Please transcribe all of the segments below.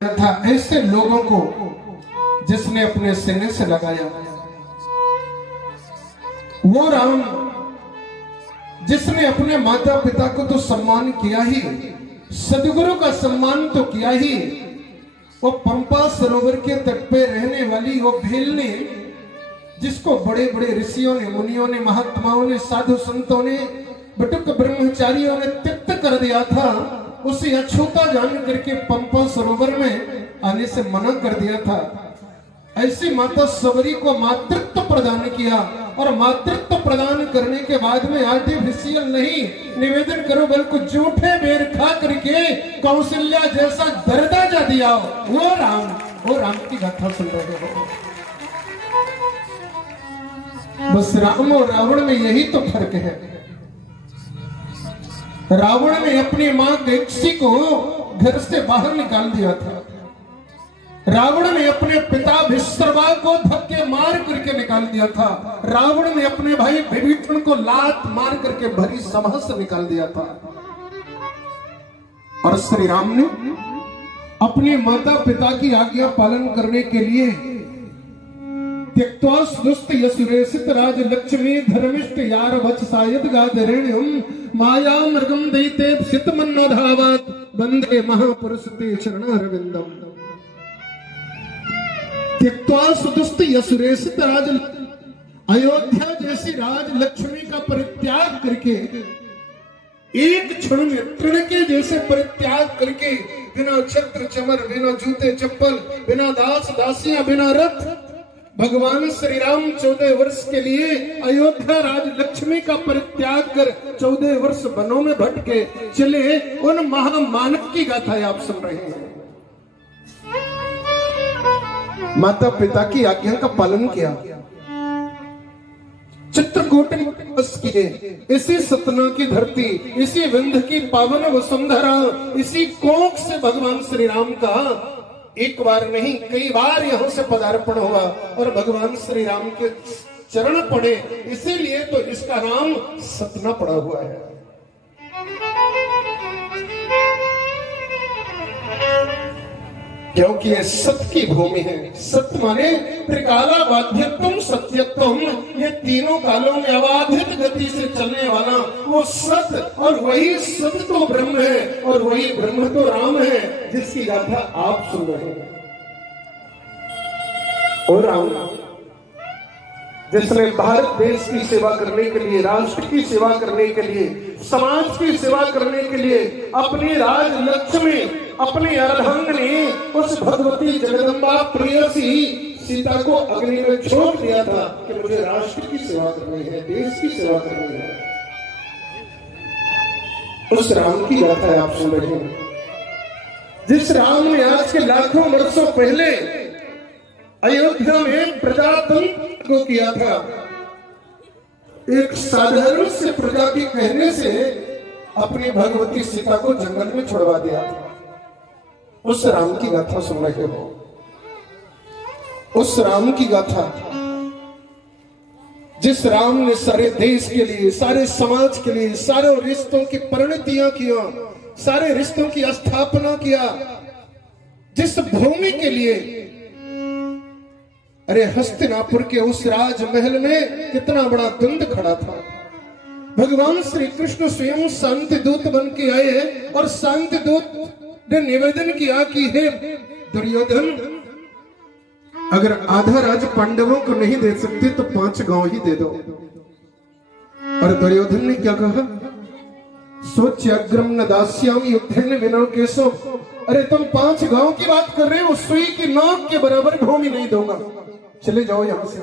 था ऐसे लोगों को जिसने अपने सीने से लगाया। वो राम जिसने अपने माता पिता को तो सम्मान किया ही, सदगुरु का सम्मान तो किया ही, वो पंपा सरोवर के तट पे रहने वाली वो भेल ने, जिसको बड़े बड़े ऋषियों ने, मुनियों ने, महात्माओं ने, साधु संतों ने, बटुक ब्रह्मचारियों ने त्यक्त कर दिया था, उसे अछूता जान करके पंपा सरोवर में आने से मना कर दिया था। ऐसी माता सबरी को मातृत्व प्रदान किया और मातृत्व प्रदान करने के बाद में आर्टिफिशियल नहीं निवेदन करो बल्कि जूठे बेर खा करके कौशल्या जैसा दर्जा दिया। वो राम की गाथा सुन रहे हो। बस राम और रावण में यही तो फर्क है। रावण ने अपनी मां कैकसी को घर से बाहर निकाल दिया था। रावण ने अपने पिता विश्रवा को धक्के मार करके निकाल दिया था। रावण ने अपने भाई विभीषण को लात मार करके भरी सभा से निकाल दिया था। और श्री राम ने अपने माता पिता की आज्ञा पालन करने के लिए त्यक्त्वा सुदुष्ट यशुरेषित राज लक्ष्मी धर्मिष्ठ यार वत्सायत गाधरेण्यम माया मृगम दैते सितमन्नोधावत वंदे महापुरुष ते चरणारविंदम। त्यक्त्वा सुदुष्ट यशुरेषित राज, अयोध्या जैसी राज लक्ष्मी का परित्याग करके, एक क्षण में तृण के जैसे परित्याग करके, बिना छत्र चमर, बिना जूते चप्पल, बिना दास दासियां, बिना रथ, भगवान श्री राम 14 वर्ष के लिए अयोध्या राज लक्ष्मी का परित्याग कर 14 वर्ष वनों में भटके चले। उन महामानव की गाथा आप सुन रहे हैं। माता पिता की आज्ञा का पालन किया, चित्रकूट में बस किए, इसी सतना की धरती, इसी विंध्य की पावन वसुंधरा, इसी कोख से भगवान श्री राम का एक बार नहीं कई बार यहां से पदार्पण हुआ और भगवान श्री राम के चरण पड़े। इसीलिए तो इसका नाम सतना पड़ा हुआ है। क्योंकि ये सत्य की भूमि है। सत्य माने त्रिकाला बाध्यत्वम सत्यत्वम, ये तीनों कालों में अबाधित गति से चलने वाला वो सत्य, और वही सत्य तो ब्रह्म है और वही ब्रह्म तो राम है, जिसकी गाथा आप सुन रहे हैं। और राम जिसने भारत देश की सेवा करने के लिए, राष्ट्र की सेवा करने के लिए, समाज की सेवा करने के लिए अपनी राज लक्ष्मी, अपनी अर्धांगिनी, उस भगवती जगदम्बा प्रेयसी सीता को अग्नि में छोड़ दिया था कि मुझे राष्ट्र की सेवा करनी है, देश की सेवा करनी है। उस राम की गाथा आप सुन रहे हैं, जिस राम ने आज के लाखों वर्षों पहले अयोध्या में प्रजातंत्र को किया था। एक साधारण से प्रजा के कहने से अपनी भगवती सीता को जंगल में छुड़वा दिया था। उस राम की गाथा सुन रहे हो। उस राम की गाथा, जिस राम ने सारे देश के लिए, सारे समाज के लिए, सारे रिश्तों की परिणतियां किया, सारे रिश्तों की स्थापना किया, जिस भूमि के लिए, अरे हस्तिनापुर के उस राजमहल में कितना बड़ा द्वंद खड़ा था। भगवान श्री कृष्ण स्वयं शांति दूत बन के आए और शांति दूत ने निवेदन किया कि हे दुर्योधन, अगर आधा राज पांडवों को नहीं दे सकते तो 5 गांव ही दे दो। और दुर्योधन ने क्या कहा? सोच अग्रम न दास्याम युद्धेन विनो केशव। अरे तुम 5 गांव की बात कर रहे हो, सुई की नाक के बराबर भूमि नहीं दूंगा, चले जाओ यहां से।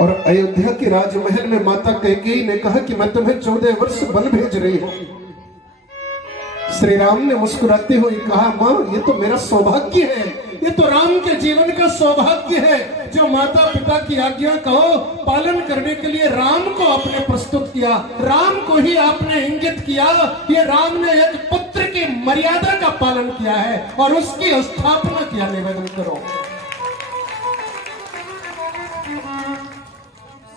और अयोध्या के राजमहल में माता कैकेयी ने कहा कि मैं तुम्हें 14 वर्ष वन भेज रही हूं। श्री राम ने मुस्कुराते हुए कहा, मां ये तो मेरा सौभाग्य है, ये तो राम के जीवन का सौभाग्य है, जो माता पिता की आज्ञा का पालन करने के लिए राम को आपने प्रस्तुत किया, राम को ही आपने इंगित किया। ये राम ने एक पुत्र की मर्यादा का पालन किया है और उसकी स्थापना किया। निवेदन करो।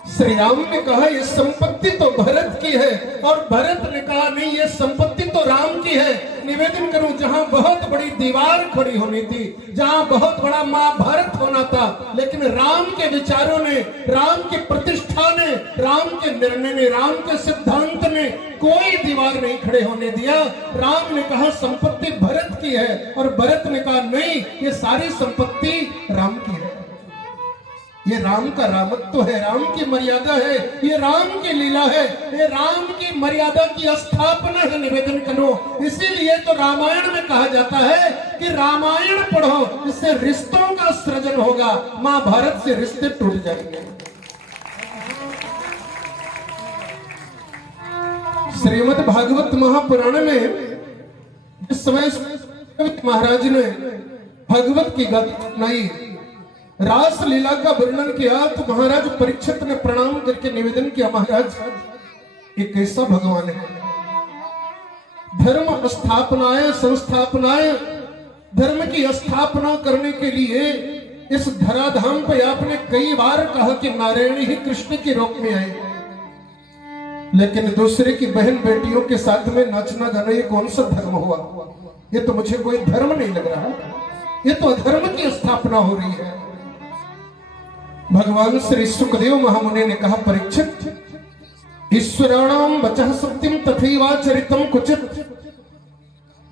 श्री राम ने कहा ये संपत्ति तो भरत की है, और भरत ने कहा नहीं ये संपत्ति तो राम की है। निवेदन करूं, जहां बहुत बड़ी दीवार खड़ी होनी थी, जहां बहुत बड़ा महाभारत होना था, लेकिन राम के विचारों ने, राम की प्रतिष्ठा ने, राम के निर्णय ने, राम के सिद्धांत ने कोई दीवार नहीं खड़े होने दिया। राम ने कहा संपत्ति भरत की है, और भरत ने कहा नहीं, ये सारी संपत्ति राम की है। ये राम का रामत्व है, राम की मर्यादा है, ये राम की लीला है, ये राम की मर्यादा की स्थापना है। निवेदन करो, इसीलिए तो रामायण में कहा जाता है कि रामायण पढ़ो, इससे रिश्तों का सृजन होगा, महाभारत से रिश्ते टूट जाएंगे। श्रीमद् भागवत महापुराण में जिस समय महाराज ने भागवत की गाथा सुनाई, रास लीला का वर्णन किया, तो महाराज परीक्षित ने प्रणाम करके निवेदन किया, महाराज ये कैसा भगवान है, धर्म स्थापनाएं संस्थापनाएं, धर्म की स्थापना करने के लिए इस धराधाम पे आपने कई बार कहा कि नारायण ही कृष्ण के रूप में आए, लेकिन दूसरे की बहन बेटियों के साथ में नाचना गाना ये कौन सा धर्म हुआ? ये तो मुझे कोई धर्म नहीं लग रहा, ये तो अधर्म की स्थापना हो रही है। भगवान श्री सुखदेव महामुनि ने कहा, परीक्षित ईश्वराणाम वचः सत्यम तथैवाचरितम क्वचित्।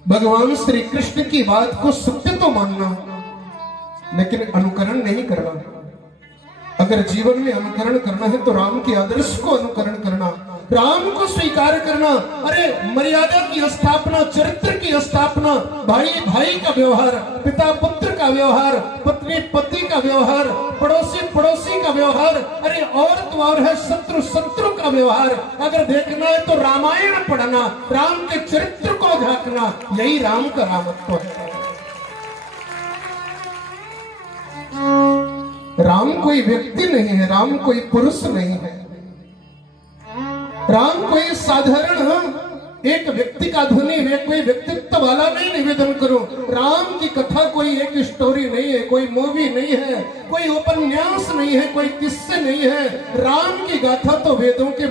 भगवान श्री कृष्ण की बात को सत्य तो मानना, लेकिन अनुकरण नहीं करना। अगर जीवन में अनुकरण करना है तो राम के आदर्श को अनुकरण करना, राम को स्वीकार करना। अरे मर्यादा की स्थापना, चरित्र की स्थापना, भाई भाई का व्यवहार, पिता पुत्र का व्यवहार, पत्नी पति का व्यवहार, पड़ोसी पड़ोसी का व्यवहार, अरे और तो और है शत्रु शत्रु का व्यवहार। अगर देखना है तो रामायण पढ़ना, राम के चरित्र को झांकना, यही राम का रामत्व है। राम कोई व्यक्ति नहीं है, राम कोई पुरुष नहीं है, राम कोई साधारण एक व्यक्ति का धनी है, कोई व्यक्तित्व वाला नहीं। निवेदन करो, राम की कथा कोई एक स्टोरी नहीं है, कोई मूवी नहीं है, कोई उपन्यास नहीं है, कोई किस्से नहीं है। राम की गाथा तो वेदों के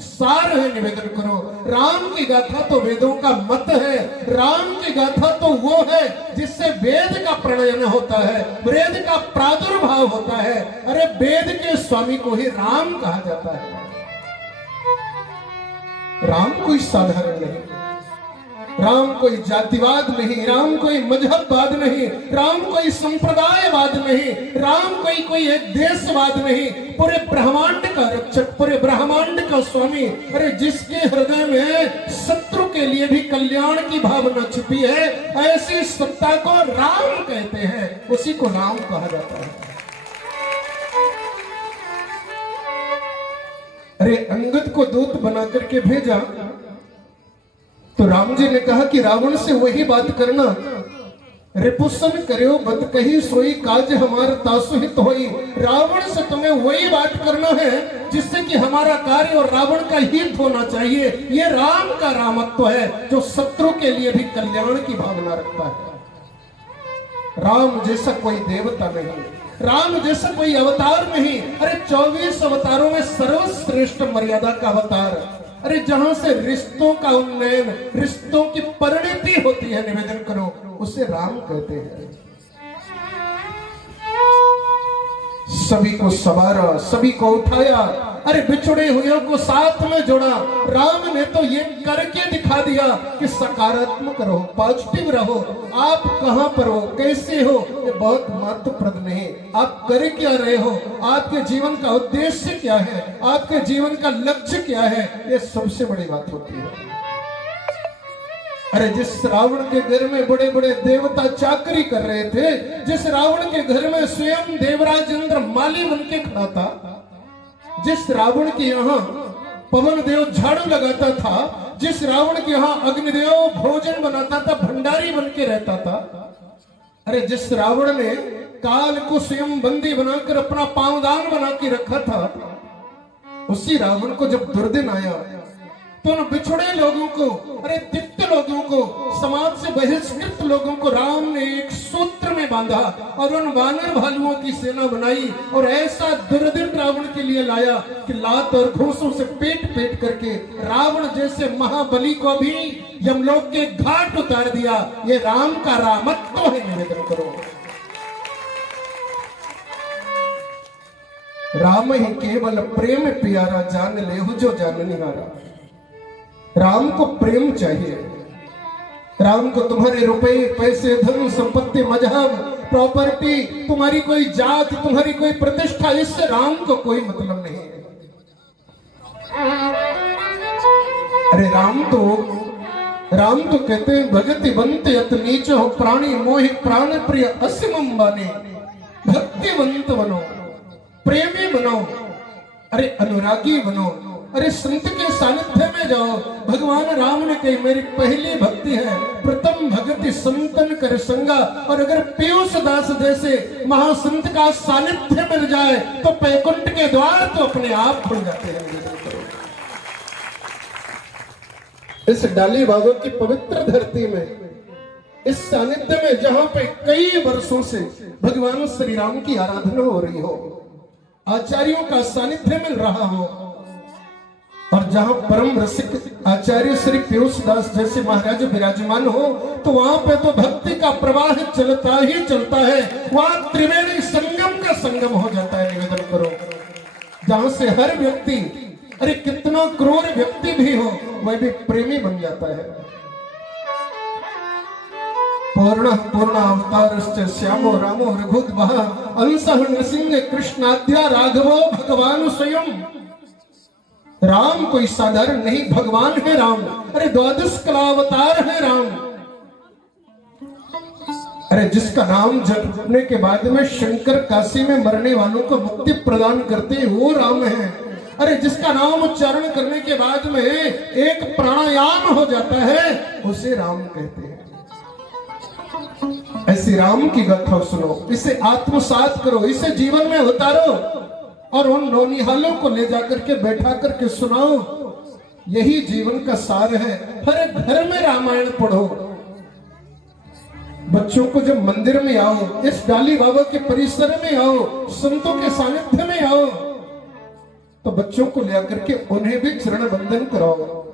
सार है। निवेदन करो, राम की गाथा तो वेदों का मत है, राम की गाथा तो वो है जिससे वेद का प्रणयन होता है, वेद का प्रादुर्भाव होता है। अरे वेद के स्वामी को ही राम कहा जाता है। राम कोई साधारण नहीं, राम कोई जातिवाद नहीं, राम कोई मजहबवाद नहीं, राम कोई संप्रदायवाद नहीं, राम कोई एक देशवाद नहीं, पूरे ब्रह्मांड का रक्षक, पूरे ब्रह्मांड का स्वामी। अरे जिसके हृदय में शत्रु के लिए भी कल्याण की भावना छिपी है, ऐसी सत्ता को राम कहते हैं, उसी को राम कहा जाता है। अरे अंगद को दूत बना करके भेजा तो राम जी ने कहा कि रावण से वही बात करना, रिपुसन करो बत कही सोई काज हमारा तासु हित होई। रावण से तुम्हें वही बात करना है जिससे कि हमारा कार्य और रावण का हित होना चाहिए। ये राम का रामत्व है, जो शत्रु के लिए भी कल्याण की भावना रखता है। राम जैसा कोई देवता नहीं, राम जैसा कोई अवतार नहीं। अरे 24 अवतारों में सर्वश्रेष्ठ मर्यादा का अवतार, अरे जहां से रिश्तों का उन्नयन, रिश्तों की परिणति होती है, निवेदन करो, उसे राम कहते हैं। सभी को संवारा, सभी को उठाया, अरे बिछड़े हुए को साथ में जोड़ा। राम ने तो ये करके दिखा दिया कि सकारात्मक रहो, पॉजिटिव रहो। आप कहां पर हो, कैसे हो, ये बहुत महत्वपूर्ण नहीं, आप कर क्या रहे हो, आपके जीवन का उद्देश्य क्या है, आपके जीवन का लक्ष्य क्या है, ये सबसे बड़ी बात होती है। अरे जिस रावण के घर में बड़े बड़े देवता चाकरी कर रहे थे, जिस रावण के घर में स्वयं देवराज इंद्र माली बन के खड़ा था, जिस रावण के यहाँ पवन देव झाड़ू लगाता था, जिस रावण के यहाँ अग्निदेव भोजन बनाता था, भंडारी बन के रहता था, अरे जिस रावण ने काल को स्वयं बंदी बनाकर अपना पांवदान बना के रखा था, उसी रावण को जब दुर्दिन आया तो उन बिछड़े लोगों को, अरे तिक्त लोगों को, समाज से बहिष्कृत लोगों को राम ने एक सूत्र में बांधा और उन वानर भालुओं की सेना बनाई और ऐसा दुर्दिन रावण के लिए लाया कि लात और घूंसों से पेट पेट करके रावण जैसे महाबली को भी यमलोक के घाट उतार दिया। ये राम का रामत्व है, निवेदन करो। राम ही केवल प्रेम प्यारा, जान ले जो जाननिहारा। राम को प्रेम चाहिए। राम को तुम्हारे रुपए, पैसे, धन, संपत्ति, मजहब, प्रॉपर्टी, तुम्हारी कोई जात, तुम्हारी कोई प्रतिष्ठा, इससे राम को कोई मतलब नहीं है। अरे राम तो कहते हैं भगति बनते अत नीच हो, प्राणी मोहि प्राण प्रिय असीमम बाने। भक्तिवंत बनो, प्रेमी बनो, अरे अनुरागी बनो, अरे संत के सानिध्य में जाओ। भगवान राम ने कही मेरी पहली भक्ति है प्रथम भक्ति संतन कर संगा। और अगर पीयूष दास जैसे महासंत का सानिध्य मिल जाए तो पैकुंठ के द्वार तो अपने आप खुल जाते हैं। इस डाली बाबा की पवित्र धरती में, इस सानिध्य में, जहां पे कई वर्षों से भगवान श्री राम की आराधना हो रही हो, आचार्यों का सानिध्य मिल रहा हो, और जहां परम रसिक आचार्य श्री पीयूष दास जैसे महाराज विराजमान हो, तो वहां पे तो भक्ति का प्रवाह चलता ही चलता है। वहां त्रिवेणी संगम का संगम हो जाता है। निवेदन करो, जहां से हर व्यक्ति, अरे कितना क्रूर व्यक्ति भी हो, वह भी प्रेमी बन जाता है। पूर्ण अवतार श्यामो रामो रघुद्वः अंशः नृसिंह कृष्णाद्या राघवो भगवान स्वयं। राम कोई साधारण नहीं, भगवान है राम। अरे 12 कला अवतार है राम। अरे जिसका नाम जपने के बाद में शंकर काशी में मरने वालों को मुक्ति प्रदान करते हैं, वो राम है। अरे जिसका नाम उच्चारण करने के बाद में एक प्राणायाम हो जाता है, उसे राम कहते हैं। ऐसी राम की गाथा सुनो, इसे आत्मसात करो, इसे जीवन में उतारो और उन नौनिहालों को ले जाकर के बैठा करके सुनाओ। यही जीवन का सार है। हर घर में रामायण पढ़ो। बच्चों को जब मंदिर में आओ, इस डाली बाबा के परिसर में आओ, संतों के सानिध्य में आओ, तो बच्चों को ले आकर के उन्हें भी चरण वंदन कराओ,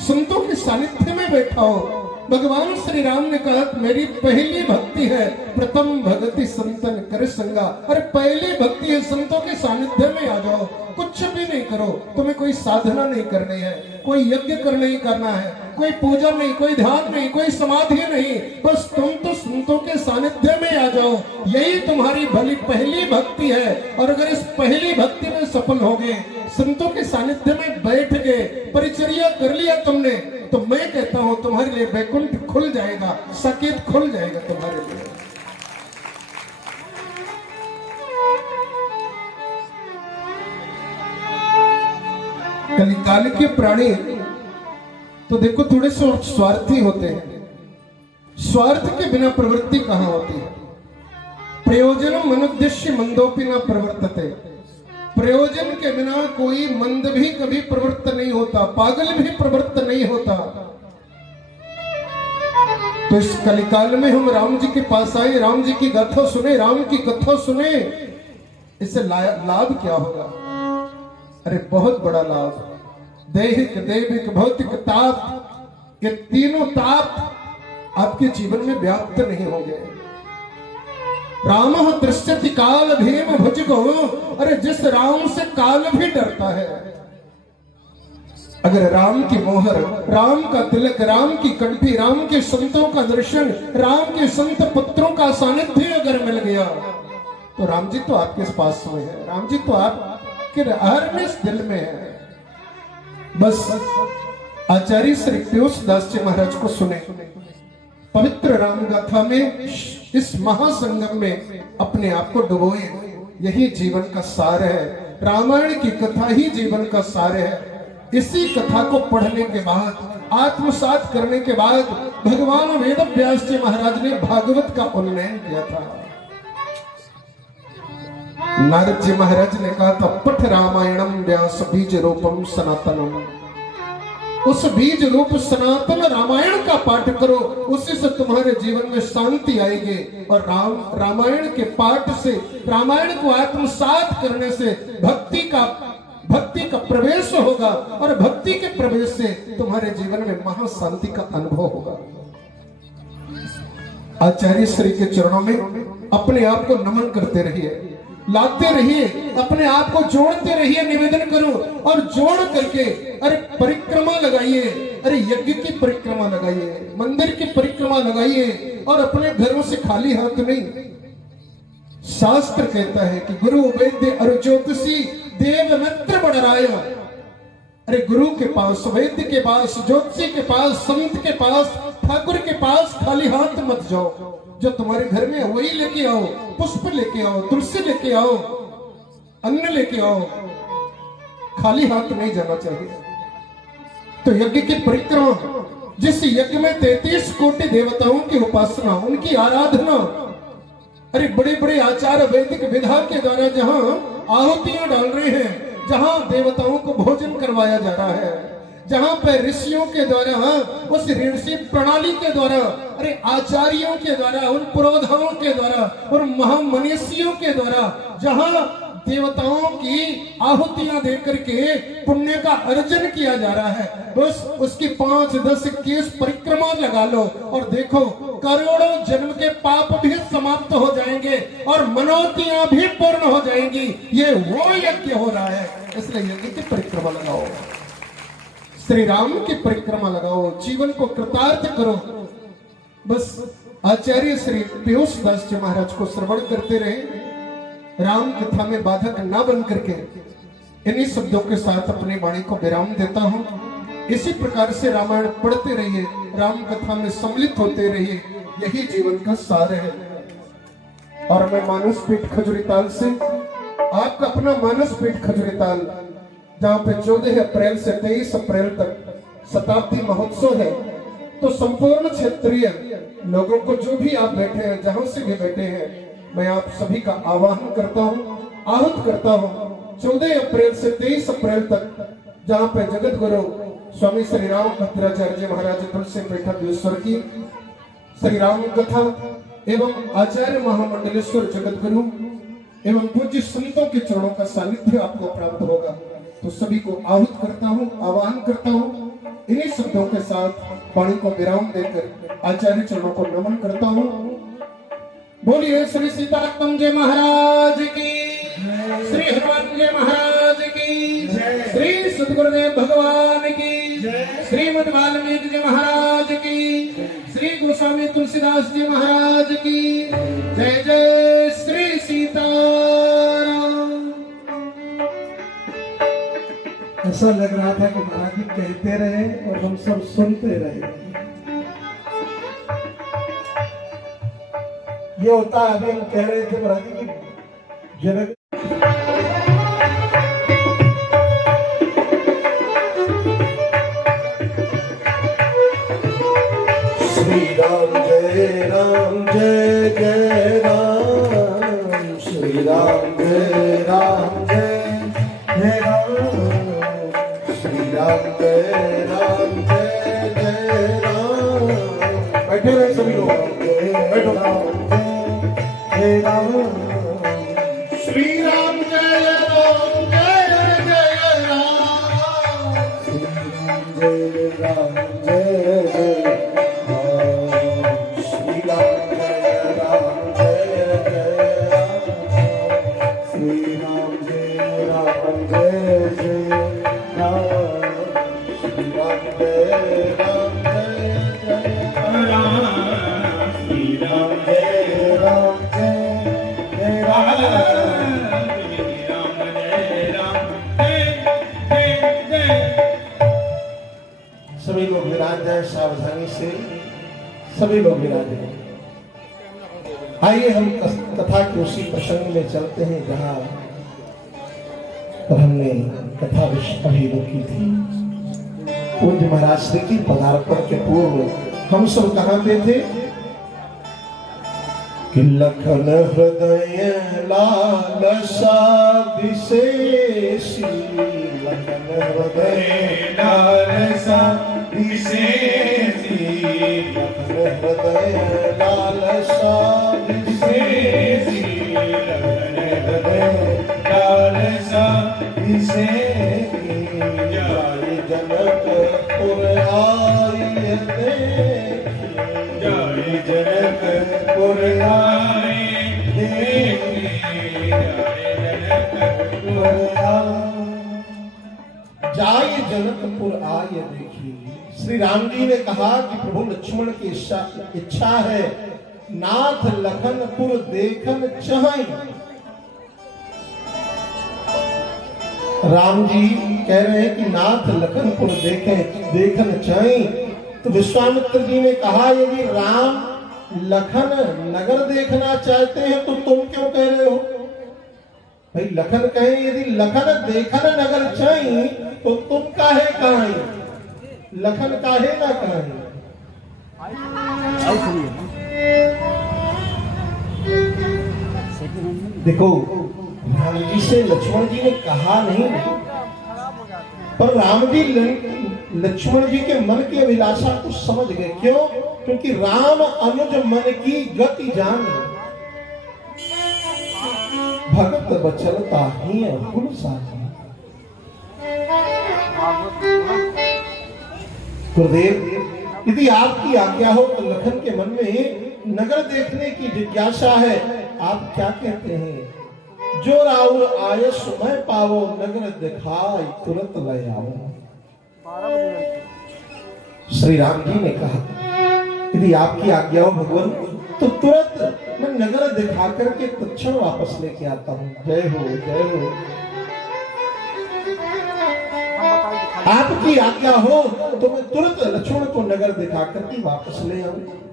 संतों के सानिध्य में बैठाओ। भगवान श्री राम ने कहा मेरी पहली भक्ति है प्रथम भक्ति संतन कर संगा। अरे पहली भक्ति है संतों के सानिध्य में आ जाओ। कुछ भी नहीं करो, तुम्हें कोई साधना नहीं करनी है, कोई यज्ञ कर नहीं करना है, कोई पूजा नहीं, कोई ध्यान नहीं, कोई समाधि नहीं, बस तुम तो संतों के सानिध्य में आ जाओ। यही तुम्हारी भली पहली भक्ति है। और अगर इस पहली भक्ति में सफल हो गए, संतों के सानिध्य में बैठ गए, परिचर्या कर लिया तुमने, तो मैं कहता हूं तुम्हारे लिए वैकुंठ खुल जाएगा, साकेत खुल जाएगा तुम्हारे लिए। कलिकाल के प्राणी तो देखो थोड़े से स्वार्थी होते हैं। स्वार्थ के बिना प्रवृत्ति कहां होती है? प्रयोजनम मनुद्देश्य मंदोपि न प्रवर्तते। प्रयोजन के बिना कोई मंद भी कभी प्रवृत्त नहीं होता, पागल भी प्रवृत्त नहीं होता। तो इस कलिकाल में हम राम जी के पास आए, राम जी की गाथा सुने, राम की कथा सुने, इससे लाभ क्या होगा? अरे बहुत बड़ा लाभ। दैहिक, दैविक, भौतिक ताप, ये तीनों ताप आपके जीवन में व्याप्त नहीं होंगे। राम दृश्यति काल भीम भुजगो। अरे जिस राम से काल भी डरता है, अगर राम की मोहर, राम का तिलक, राम की कंठी, राम के संतों का दर्शन, राम के संत पुत्रों का सानिध्य अगर मिल गया, तो राम जी तो आपके पास में है, राम जी तो आपके हर दिल में है। बस आचार्य श्री पीयूष दास जी महाराज को सुने, पवित्र राम गाथा में, इस महासंगम में अपने आप को डुबोए। यही जीवन का सार है। रामायण की कथा ही जीवन का सार है। इसी कथा को पढ़ने के बाद, आत्मसात करने के बाद भगवान वेद व्यास जी महाराज ने भागवत का उन्नयन किया था। नारद जी महाराज ने कहा था पठ रामायणम व्यास बीज रूपम सनातनम। उस बीज रूप सनातन रामायण का पाठ करो, उसी से तुम्हारे जीवन में शांति आएगी। और रामायण के पाठ से, रामायण को आत्मसात करने से भक्ति का प्रवेश होगा, और भक्ति के प्रवेश से तुम्हारे जीवन में महाशांति का अनुभव होगा। आचार्य श्री के चरणों में अपने आप को नमन करते रहिए, लाते रहिए, अपने आप को जोड़ते रहिए। निवेदन करो और जोड़ करके अरे परिक्रमा लगाइए, अरे यज्ञ की परिक्रमा लगाइए, मंदिर की परिक्रमा लगाइए, और अपने घरों से खाली हाथ नहीं। शास्त्र कहता है कि गुरु वैद्य अरु ज्योतिषी देव मित्र बढ़ाया। अरे गुरु के पास, वैद्य के पास, ज्योतिषी के पास, संत के पास, ठाकुर के पास खाली हाथ मत जाओ। जो तुम्हारे घर में वही लेके आओ, पुष्प लेके आओ, तुलसी लेके आओ, अन्न लेके आओ, खाली हाथ नहीं जाना चाहिए। तो यज्ञ की परिक्रमा, जिस यज्ञ में 33 कोटि देवताओं की उपासना, उनकी आराधना, अरे बड़े बड़े आचार्य वैदिक विधा के द्वारा जहां आहुतियां डाल रहे हैं, जहां देवताओं को भोजन करवाया जा रहा है, जहां पर ऋषियों के द्वारा, उस ऋषि प्रणाली के द्वारा, अरे आचार्यों के द्वारा, उन पुरोधाओं के द्वारा, उन महामनीषियों के द्वारा, जहां देवताओं की आहुतियां देकर के पुण्य का अर्जन किया जा रहा है, बस उसकी 5, 10, 21 परिक्रमा लगा लो और देखो करोड़ों जन्म के पाप भी समाप्त हो जाएंगे और मनोतियां भी पूर्ण हो जाएंगी। ये वो यज्ञ हो रहा है, इसलिए यज्ञ की परिक्रमा लगाओ, श्री राम की परिक्रमा लगाओ, जीवन को कृतार्थ करो। बस आचार्य श्री पीयूष दास जी महाराज को श्रवण करते रहे, राम कथा में बाधक ना बन करके इन्हीं शब्दों के साथ अपनी वाणी को विराम देता हूं। इसी प्रकार से रामायण पढ़ते रहिए, राम कथा में सम्मिलित होते रहिए, यही जीवन का सार है। और मैं मानस पीठ खजुरीताल से, आपका अपना मानस पीठ खजुरीताल, जहां पे 14 अप्रैल से 23 अप्रैल तक शताब्दी महोत्सव है, तो संपूर्ण क्षेत्रीय लोगों को, जो भी आप बैठे हैं, जहां से भी बैठे हैं, मैं आप सभी का आह्वान करता हूं, आहूत करता हूं 14 अप्रैल से 23 अप्रैल तक, जहां पे जगत गुरु स्वामी श्री राम भद्राचार्य जी महाराज तुलसी पीठाधीश्वर की श्री राम कथा एवं आचार्य महामंडलेश्वर जगत गुरु एवं पूज्य संतों के चरणों का सानिध्य आपको प्राप्त होगा। तो सभी को आहूत करता हूं, आह्वान करता हूं, इन्हीं शब्दों के साथ वाणी को विराम देकर आचार्य चरणों को नमन करता हूं। बोलिए श्री सीताराम जी महाराज की, श्री हनुमान जी महाराज की, श्री सद्गुरुदेव भगवान की, श्रीमद् वाल्मीकि जी महाराज की, श्री गोस्वामी तुलसीदास जी महाराज की। जय जय श्री सीताराम। ऐसा लग रहा था कि महाराज जी कहते रहे और हम सब सुनते रहे। ये होता है, अभी हम कह रहे थे महाराज जी की जनक श्री राम जय राम जय जय राम, श्री राम जय राम जय जय राम, श्री राम जय राम जय जय राम। बैठे रहे सभी लोग, बैठो। जय राम, श्री राम जय राम जय जय राम, जय राम जय जय राम, श्री राम जय राम जय जय राम, श्री राम जय राम जय जय राम, श्री राम जय राम जय जय राम, श्री राम जय राम जय जय राम। सभी लोग विराज जाए सावधानी से, सभी लोग विराज जाए। आइए हम कथा के उसी प्रसंग में चलते हैं जहां पर हमने कथा अभी रोकी थी। पूज्य महाराज श्री की पदार्पण के पूर्व हम सब कहाँ पे थे कि लखन हृदय लालसा विशेषी लखन हृदय लालसा विशेषी, लखन हृदय लालसा विशेषी, लखन हृदय लालसा विशेषी, जाय जनकपुर आय देखी, जाय जनकपुर आय देखी, जाय जनकपुर आय देखी। श्री राम जी ने कहा कि प्रभु लक्ष्मण की इच्छा है, नाथ लखनपुर देखन चाहें। राम जी कह रहे हैं कि नाथ लखनपुर देखन चाहें। तो विश्वामित्र जी ने कहा यदि राम लखन नगर देखना चाहते हैं तो तुम क्यों कह रहे हो? भाई लखन कहे, यदि लखन देखन नगर चाहिए तो तुम काहे कहें? लखन काहे ना कहें? देखो राम जी से लक्ष्मण जी ने कहा नहीं, पर राम जी लक्ष्मण जी के मन की अभिलाषा को समझ गए। क्यों? क्योंकि राम अनुज मन की गति जाने, भगत बचलता ही कुल साथी। गुरुदेव, यदि आपकी आज्ञा हो तो लखन के मन में नगर देखने की जिज्ञासा है। आप क्या कहते हैं? जो राउर आय सुमय पावो, नगर दिखाई तुरंत ले आओ। श्री राम जी ने कहा यदि आपकी आज्ञा हो भगवान तो तुरंत मैं नगर दिखा करके तत्क्षण वापस लेके आता हूँ। जय हो जय हो। आपकी आज्ञा हो तो मैं तुरंत लक्ष्मण को नगर दिखा करके वापस ले आऊं।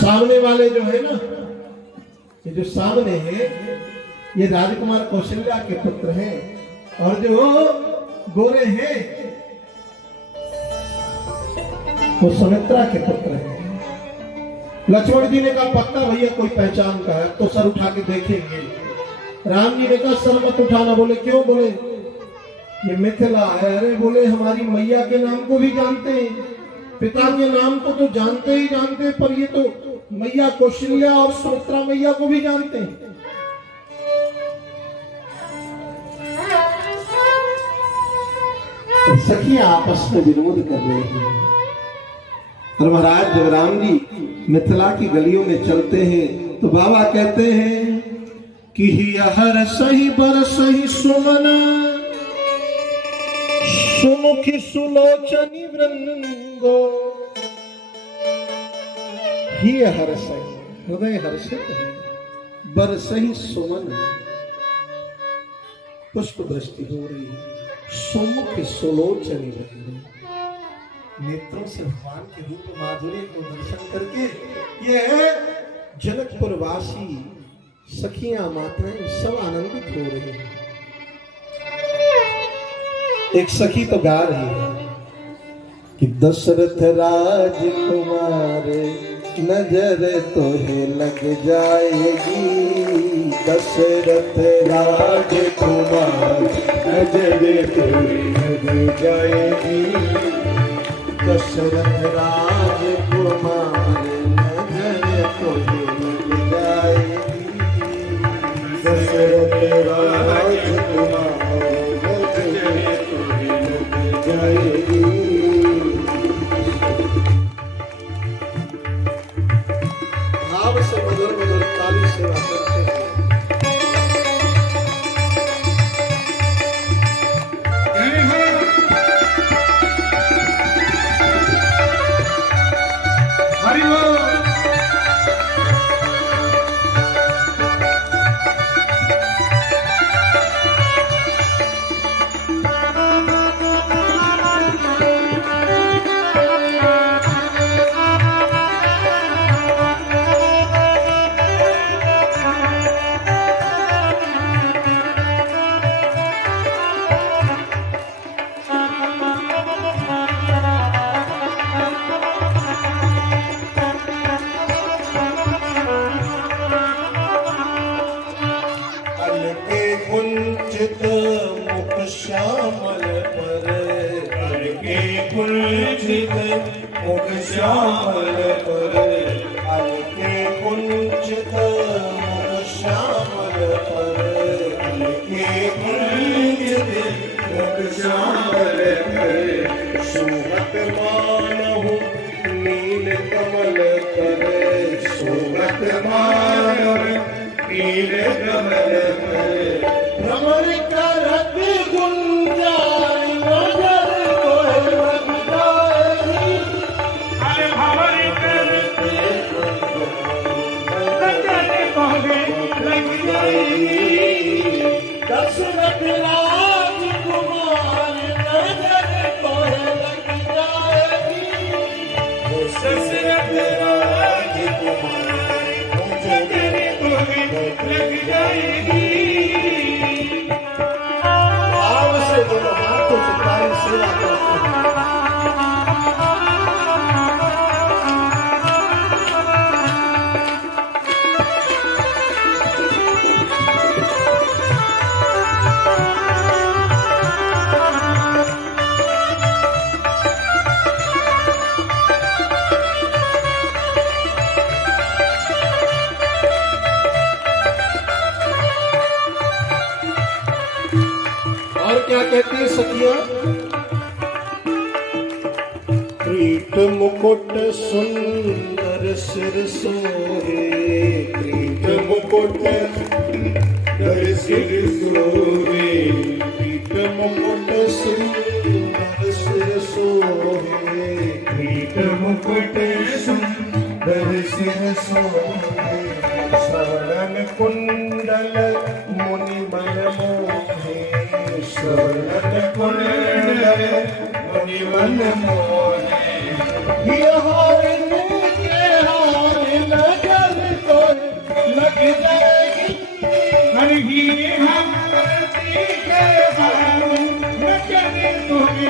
सामने वाले जो है ना, ये जो सामने है ये राजकुमार कौशल्या के पुत्र हैं, और जो गोरे हैं वो सुमित्रा के पुत्र हैं। लक्ष्मण जी ने कहा पक्का भैया कोई पहचान का है तो सर उठा के देखेंगे। राम जी ने कहा सर मत उठाना। बोले क्यों? बोले ये मिथिला है। अरे बोले हमारी मैया के नाम को भी जानते हैं, पिता के नाम को तो जानते ही जानते, पर ये तो मैया कौशल्या और सुमित्रा मैया को भी जानते हैं। तो सखियां आपस में विनोद कर रही हैं। और महाराज जब राम जी मिथिला की गलियों में चलते हैं तो बाबा कहते हैं कि हर सही बर सही सुमन, सुमुखी सुलोचनी वृंदो, ही हर सही, हृदय हर्षित है, बर सही सुमन, पुष्प दृष्टि हो रही है, सुमुखी सुलोचनी वृंदो, नेत्रों से भगवान के रूप माधुर्य को दर्शन करके ये जनकपुर वासी सखियां माताएं सब आनंदित हो रही हैं। एक सखी तो गा रही है कि दशरथ राजकुमार नजर तोहे लग जाएगी, दशरथ राजकुमार नजर तोहे लग जाएगी, दशरथ राजकुमार नजर तोहे लग जाएगी, दशरथ राजकुमार नजर तोहे लग जाएगी। भाव से मधुर मधुर ताली से करते हैं। मुख श्यामल पर अलके कुंचित मुख श्यामल पर अलके कुंचित मुख श्यामल पर सुहत मानहु नील कमल पर सुहत मानहु नील कमल पर भ्रमर करत गुंजार नजर कोय लग जाएगी अरे भंवर करत नजर कोय लग जाएगी दशरथ राजकुमार नजर कोय लग जाएगी दशरथ राजकुमार नजर कोय लग जाएगी भाव से दोनों हाथों से ताली सेवा करते हैं। और क्या कहती है सखिया प्रीत मुकुट सुंदर सिर सोहे प्रीत मुकुट सुंदर सिर सोहे प्रीत मुकुट सुंदर सिर सोहे प्रीत मुकुट सुंदर सिर सोहे स्वर्ण कुंडल मुनि मन मोहे स्वर्ण कुंडल मुनि मन मोहे ये हार के हार नजर को लग जाएगी हर ही हमती के हार नजर कोय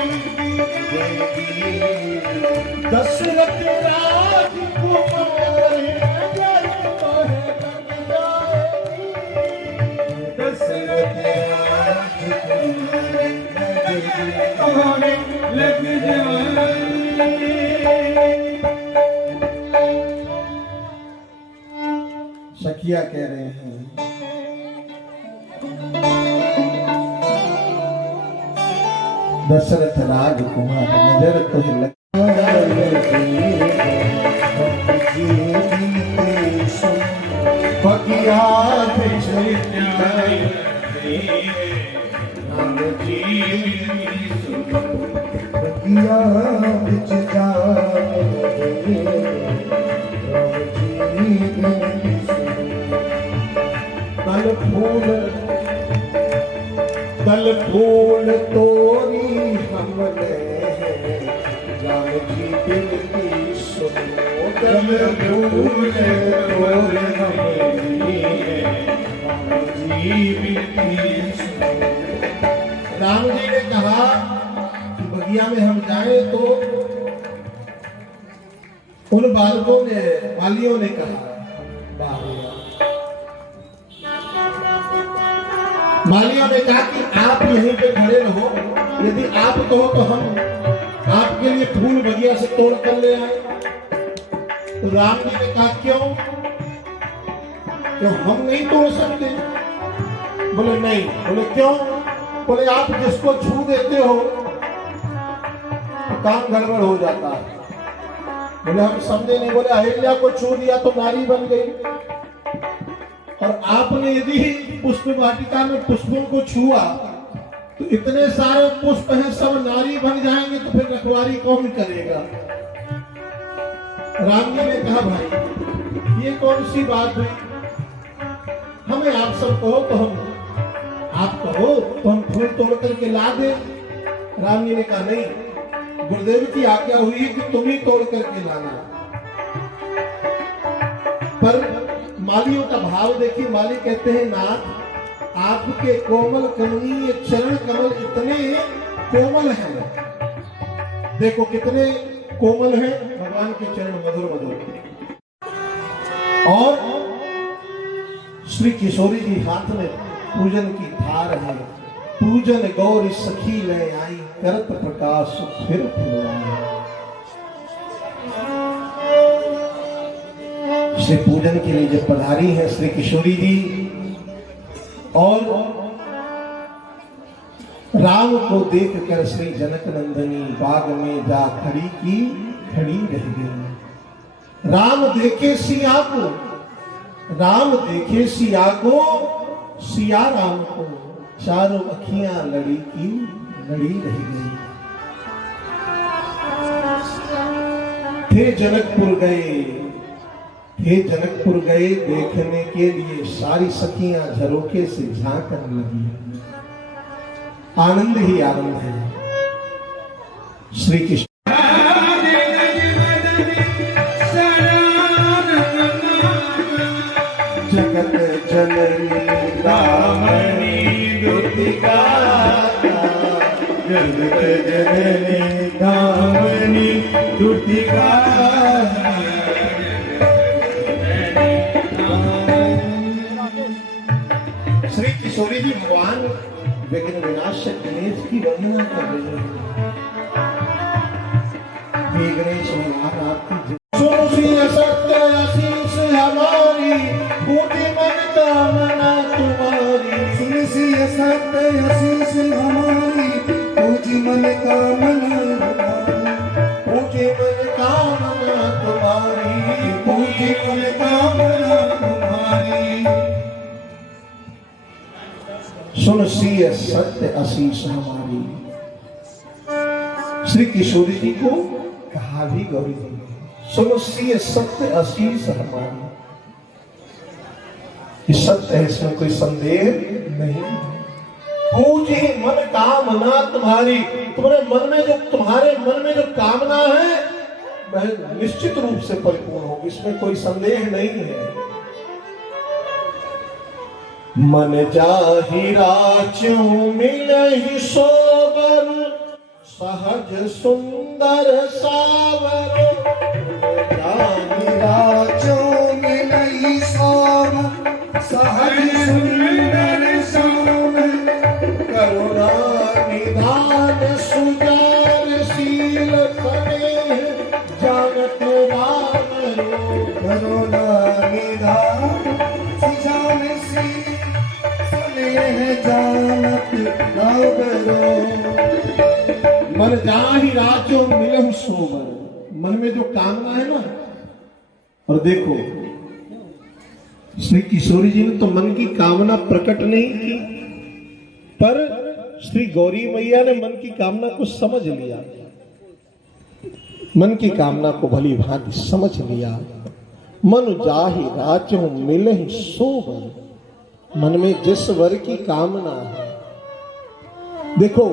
दशरथ राजकुमार नजर को लग जाएगी दशरथ राजकुमार लग जाएगी सखिया कह रहे हैं दशरथ राजकुमार नजर तो लग बगिया बिच दल फूल तोरी हमने राम जी दिल की सुनो दल फूल तोरी हमने राम जी दिल की सुनो। राम जी ने कहा कि बगिया में हम जाए तो उन बालकों ने वालियों ने कहा मालियों ने कहा कि आप यहीं पे खड़े रहो यदि आप कहो तो हम आपके लिए फूल बगिया से तोड़ कर ले आए। तो राम जी ने कहा क्यों हम नहीं तोड़ सकते। बोले नहीं। बोले क्यों। बोले आप जिसको छू देते हो तो काम गड़बड़ हो जाता है। बोले हम समझे नहीं। बोले अहिल्या को छू दिया तो नारी बन गई और आपने यदि पुष्प वाटिका में पुष्पों को छुआ तो इतने सारे पुष्प हैं सब नारी बन जाएंगे तो फिर रखवारी कौन करेगा। राम जी ने कहा भाई ये कौन सी बात हुई। हमें आप सब कहो तो हम आप कहो तो हम फूल तोड़ करके ला दे। राम जी ने कहा नहीं गुरुदेव की आज्ञा हुई है कि तुम ही तोड़ करके लाना। पर मालियों का भाव देखिए। माली कहते हैं नाथ आपके कोमल कमनीय चरण कमल इतने कोमल हैं। देखो कितने कोमल हैं भगवान के चरण मधुर मधुर। और श्री किशोरी जी हाथ में पूजन की थार है। पूजन गौरी सखी ले आई करत प्रकाश फिर फुलवाए। से पूजन के लिए जब पधारी है श्री किशोरी जी, और राम को देखकर श्री जनक नंदनी बाग में जा खड़ी रह गई। राम देखे सिया को, राम देखे सिया को, सिया राम को, चारों अखियां लड़ी रह गई। थे जनकपुर गए देखने के लिए, सारी सखियां झरोखे से झांकने लगी। आनंद ही आनंद है। श्री कृष्ण जगत जननी दामनी दुतिका, जगत जननी दामनी दुतिका। श्री किशोरी जी भगवान विघ्न विनाशक गणेश की वंदना कर रहे हैं। हे गणेश भगवान आपकी सुनो श्री सत्य आशीष हमारी, बूढ़ी मन कामना तुम्हारी। सुन सी सत्य आशीष हमारी, पूजी मन कामना हमारी। पूजी मन कामना तुम्हारी, पूजी मन कामना तुम्हारी। सुन सी सत्य आशीष हमारी। श्री किशोरी जी को कहा भी गौरी जी, सुन सी सत्य आशीष हमारी। ये सत्य है, इसमें कोई संदेह नहीं। पूजे मन कामना तुम्हारी, तुम्हारे मन में जो कामना है वह निश्चित रूप से परिपूर्ण होगी, इसमें कोई संदेह नहीं है। मन जाहि राच्यों मिलहि सोबर, सहज सुंदर सावर। जाहि राजों मिलहि सोबर, सहज सुंदर सावर। करुणा निधान सुजान शील स्नेह, जानत राम रो। करुणा निधान सुजान शील स्नेह, जानत राम रो। मन जाहि राजो मिलहु सोबर, मन में जो कामना है ना। और देखो श्री किशोरी जी ने तो मन की कामना प्रकट नहीं की, पर श्री गौरी मैया ने मन की कामना को समझ लिया, मन की कामना को भली भांति समझ लिया। मन जाहि राजो मिलहि सोबर, मन में जिस वर की कामना है। देखो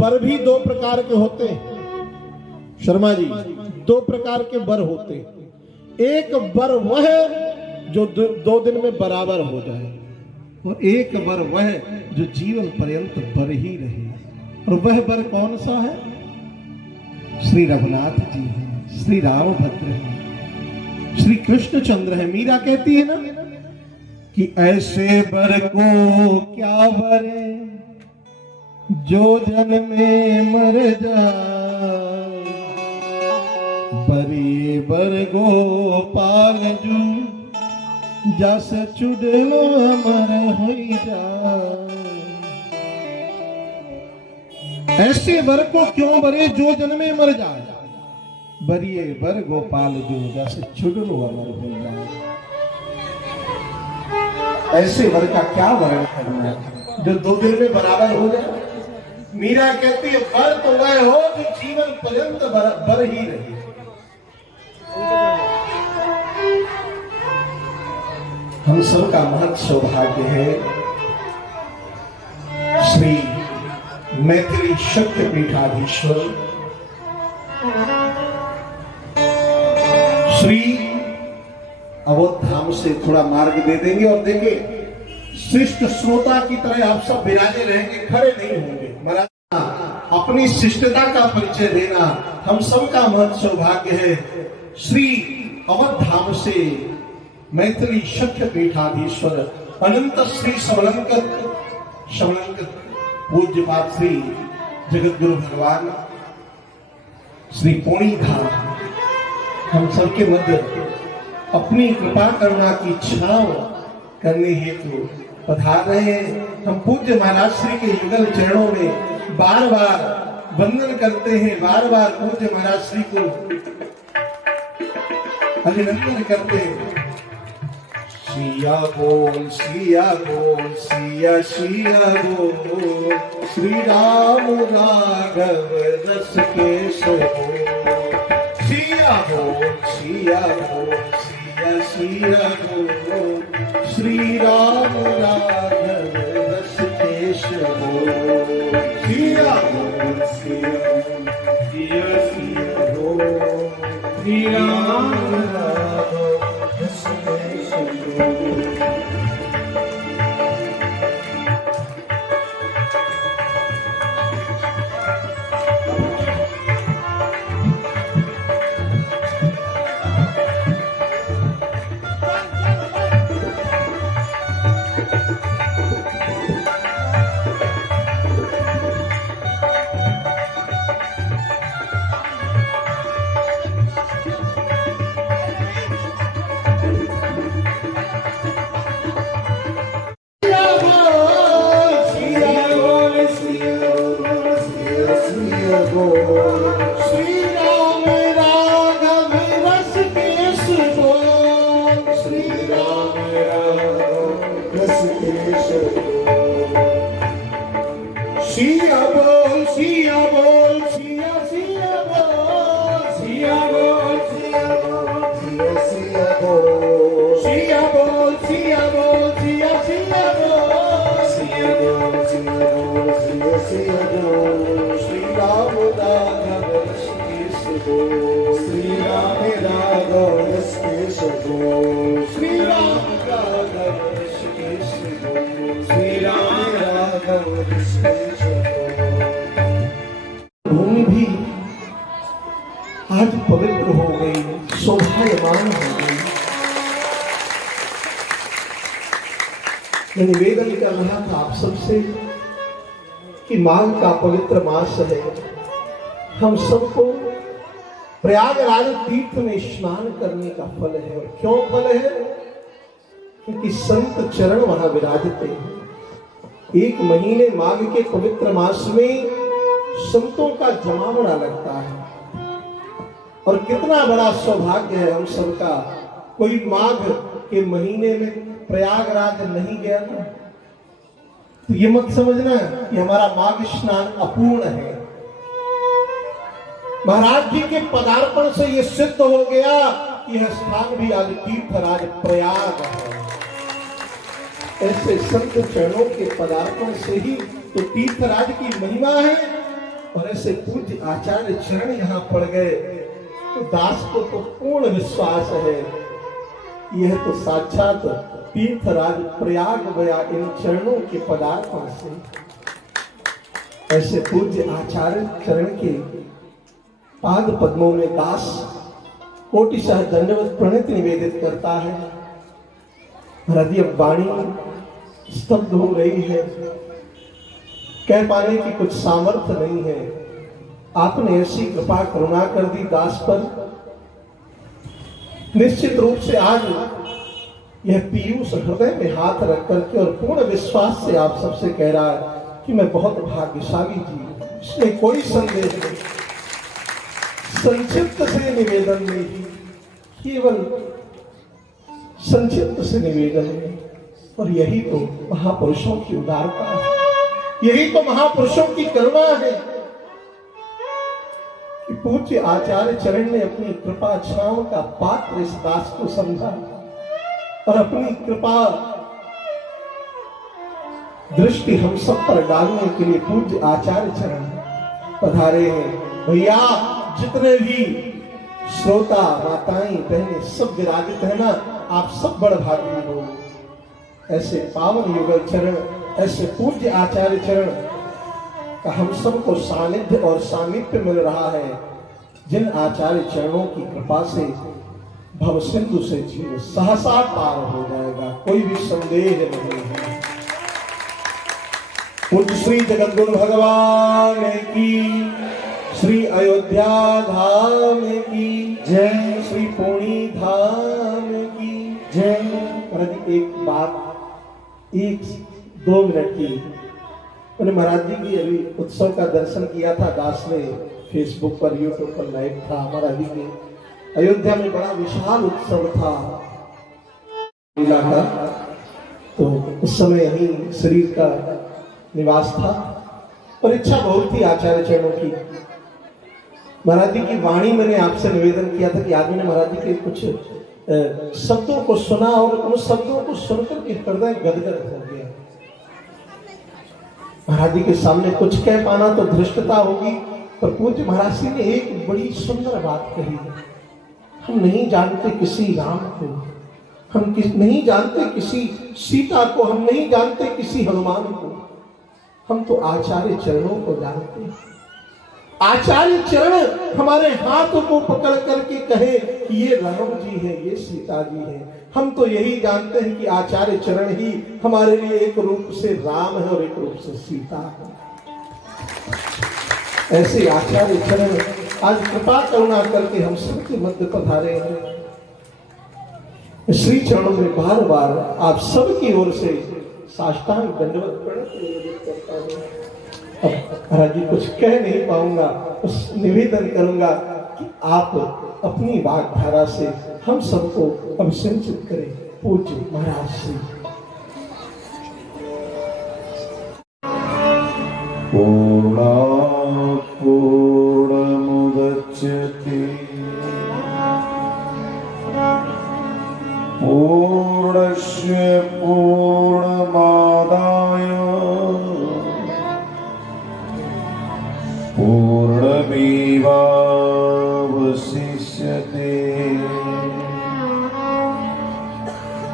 वर भी दो प्रकार के होते हैं शर्मा जी, दो प्रकार के वर होते हैं। एक वर वह जो 2 दिन में बराबर हो जाए, और एक वर वह जो जीवन पर्यंत वर ही रहे। और वह वर कौन सा है? श्री रघुनाथ जी हैं, श्री राम भद्र हैं, श्री कृष्णचंद्र है। मीरा कहती है ना कि ऐसे वर को क्या वरे, जो जन में मर जाए। बरी बर गोपाल जू, जस चुडलो अमर होई जाए। ऐसे वर को क्यों बरे जो जन में मर जाए। बरिए बर गोपाल जू, जस चुडलो अमर होई जाए। ऐसे वर का क्या वर्णन करना है जो 2 दिन में बराबर हो जाए। मीरा कहती है वर तो वह हो जो जीवन पर्यंत बर ही रहे। हम सब का महत सौभाग्य है श्री मैथिली शक्ति पीठाधीश्वर श्री अवध धाम से थोड़ा मार्ग दे देंगे, और देंगे शिष्ट श्रोता की तरह आप सब विराजे रहेंगे, खड़े नहीं होंगे। महाराज अपनी शिष्टता का परिचय देना हम सबका महत सौभाग्य है। श्री अवध धाम से मैथिली शक्ति पीठाधीश्वर अनंत श्री समलंकत पूज्यपाद श्री जगत गुरु भगवान श्री पोणी धाम हम सबके मध्य अपनी कृपा करुणा की छांव करने हेतु पधार रहे हैं। हम पूज्य महाराज श्री के युगल चरणों में बार बार वंदन करते हैं, बार बार पूज्य महाराज श्री को अभिनंदन करते हैं। सिया बोल सिया बोल सिया सिया बोल, श्री राम राघव रस केशव बोल। सिया बोल सिया बोल सिया सिया बोल, श्री राम राघव रस केशव बोल। सिया बोल सिया सिया सिया बोल, श्री राम राघव रस केशव बोल। सिया बोल सिया बोल सिया सिया बोल, सिया बोल सिया बोल सिया सिया बोल, सिया बोल सिया बोल सिया सिया बोल, सिया बोल सिया बोल सिया सिया बोल। श्री राम राघव रस केशव बोल, श्री राम राघव रस केशव बोल, श्री राम राघव रस केशव बोल, श्री राम राघव रस केशव। भूमि भी आज पवित्र हो गई, शोभायमान हो गई। मैं निवेदन कर रहा था आप सबसे कि माघ का पवित्र मास है, हम सबको प्रयागराज तीर्थ में स्नान करने का फल है। और क्यों फल है? क्योंकि संत चरण वहां विराजते हैं। एक महीने माघ के पवित्र मास में संतों का जमावड़ा लगता है, और कितना बड़ा सौभाग्य है हम सबका। कोई माघ के महीने में प्रयागराज नहीं गया ना, तो ये मत समझना कि हमारा माघ स्नान अपूर्ण है। महाराज जी के पदार्पण से यह सिद्ध हो गया कि यह स्थान भी आज तीर्थराज प्रयाग है। ऐसे संत चरणों के पदार्पण से ही तो तीर्थराज की महिमा है। और ऐसे पूज्य आचार्य चरण यहाँ पड़ गए तो दास को तो पूर्ण विश्वास है, यह तो साक्षात तीर्थराज प्रयाग गया इन चरणों के पदार्पण से। ऐसे पूज्य आचार्य चरण के पाद पद्मों में दास कोटिशः दंडवत प्रणति निवेदित करता है। हृदय वाणी स्तब्ध हो रही है, कह पाने की कुछ सामर्थ्य नहीं है। आपने ऐसी कृपा करुणा कर दी दास पर, निश्चित रूप से आज यह पीयूष हृदय में हाथ रख करके और पूर्ण विश्वास से आप सबसे कह रहा है कि मैं बहुत भाग्यशाली जी, इसमें कोई संदेह नहीं। संक्षिप्त से निवेदन में ही, केवल संक्षिप्त से निवेदन में, और यही तो महापुरुषों की उदारता है, यही तो महापुरुषों की करुणा है कि पूज्य आचार्य चरण ने अपनी कृपा छांव का पात्र इस दास को समझा और अपनी कृपा दृष्टि हम सब पर डालने के लिए पूज्य आचार्य चरण पधारे हैं। भैया जितने भी श्रोता माताएं बहनें सब विराजित है ना, आप सब बड़ भागी हो। ऐसे पावन युगल चरण, ऐसे पूज्य आचार्य चरण का हम सबको सानिध्य और सामीप्य मिल रहा है, जिन आचार्य चरणों की कृपा से भव सिंधु से जीव सहसा पार हो जाएगा, कोई भी संदेह नहीं है। पूज्य श्री जगद्गुरु भगवान की, श्री अयोध्या धाम की जय, श्री पुणी धाम की जय। महाराज जी एक बात, एक 2 मिनट की, मैंने महाराज जी की अभी उत्सव का दर्शन किया था दास ने, फेसबुक पर यूट्यूब पर लाइव था। महाराज जी के अयोध्या में बड़ा विशाल उत्सव था लीला का, तो उस समय यहीं शरीर का निवास था और इच्छा बहुत थी आचार्य चरणों की। महाराज जी की वाणी मैंने आपसे निवेदन किया था कि आज मैंने महाराज जी के कुछ शब्दों को सुना और उन शब्दों को सुनकर के हृदय गदगद हो गया। महाराज जी के सामने कुछ कह पाना तो धृष्टता होगी, पर पूज्य महाराज जी ने एक बड़ी सुंदर बात कही। हम नहीं जानते किसी राम को, हम नहीं जानते किसी सीता को, हम नहीं जानते किसी हनुमान को, हम तो आचार्य चरणों को जानते हैं। आचार्य चरण हमारे हाथों को पकड़ करके कहे कि ये राम जी है, ये सीता जी है, हम तो यही जानते हैं कि आचार्य चरण ही हमारे लिए एक रूप से राम है और एक रूप से सीता है। ऐसे आचार्य चरण आज कृपा करुणा करके हम सबके मध्य पधारे हैं। श्री चरणों में बार बार आप सबकी ओर से साष्टांग दंडवत प्रणत करता हूं। अब महाराज जी कुछ कह नहीं पाऊंगा, बस निवेदन करूंगा कि आप अपनी वाग्धारा से हम सबको अभिषेचित करें पूज्य महाराज से। पूर्णात् पूर्णमुदच्यते पूर्णस्य पूर्णमादाय पूर्णमेवावशिष्यते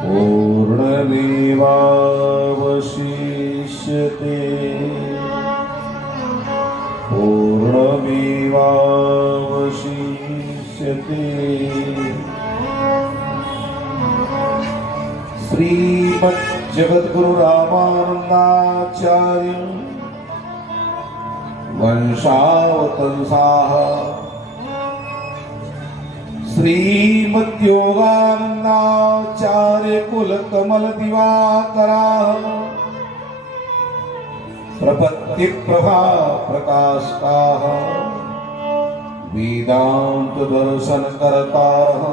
पूर्णमेवावशिष्यते पूर्णमेवावशिष्यते। श्रीमज्जगद्गुरु रामानन्दाचार्य वंशावतंसाः श्रीमद्योगानन्दाचार्य कुलकमल दिवाकराः प्रपत्ति प्रभा प्रकाशकाः वेदांत दर्शन करतारः